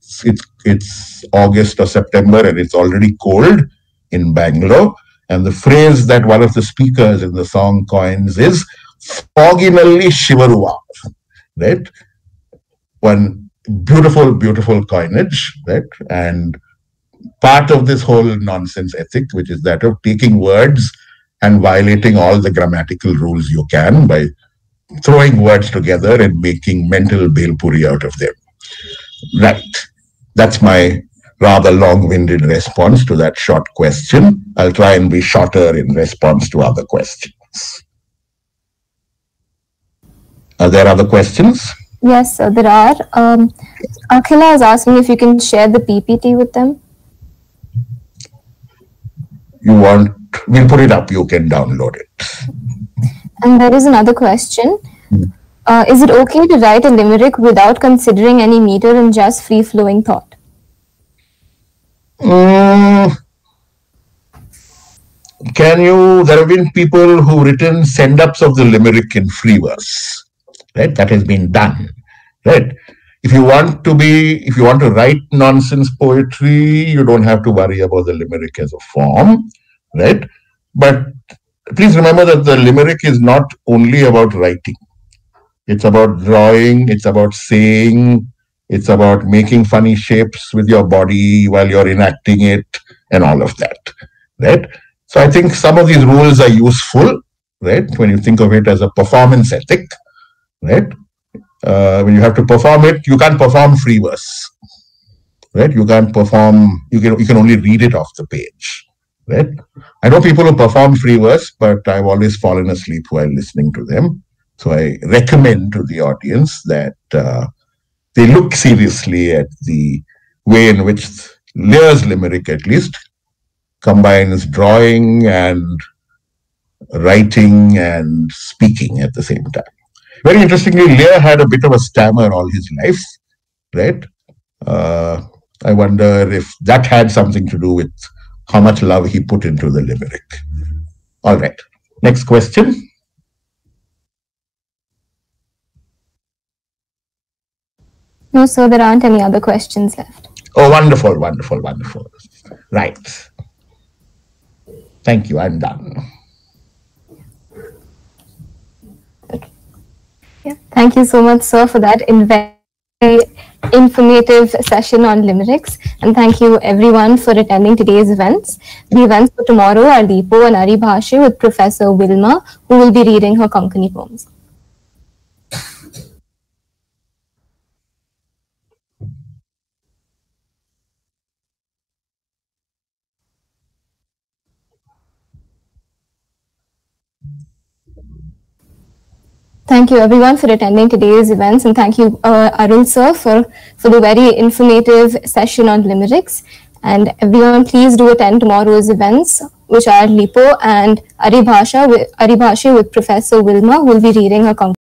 August or September and it's already cold in Bangalore. And the phrase that one of the speakers in the song coins is Foginalli Shivaruva, right? One beautiful, beautiful coinage, right? And part of this whole nonsense ethic, which is that of taking words and violating all the grammatical rules you can by throwing words together and making mental belpuri out of them. Right. That's my rather long-winded response to that short question. I'll try and be shorter in response to other questions. Are there other questions? Yes, there are. Akhila is asking if you can share the PPT with them. We'll put it up, you can download it. And there is another question. Is it okay to write a limerick without considering any meter and just free-flowing thought? There have been people who've written send-ups of the limerick in free verse, right? That has been done, right? If you want to write nonsense poetry, you don't have to worry about the limerick as a form, right? But please remember that the limerick is not only about writing. It's about drawing, it's about saying, it's about making funny shapes with your body while you're enacting it and all of that, right? So I think some of these rules are useful, right? When you think of it as a performance ethic, right? When you have to perform it, you can't perform free verse, right? You can't perform, you can only read it off the page, right? I know people who perform free verse, but I've always fallen asleep while listening to them. So I recommend to the audience that they look seriously at the way in which Lear's limerick, at least, combines drawing and writing and speaking at the same time. Very interestingly, Lear had a bit of a stammer all his life, right? I wonder if that had something to do with how much love he put into the limerick. All right, next question. No, sir, there aren't any other questions left. Oh, wonderful, wonderful, wonderful. Right. Thank you, I'm done. Yeah. Thank you so much, sir, for that very informative session on limericks. And thank you, everyone, for attending today's events. The events for tomorrow are Deepo and Ari Bhashi with Professor Wilma, who will be reading her Konkani poems. Thank you, everyone, for attending today's events, and thank you, Arul sir, for the very informative session on limericks. And everyone, please do attend tomorrow's events which are Lipo and Aribhasha Aribhashi with Professor Wilma, who will be reading a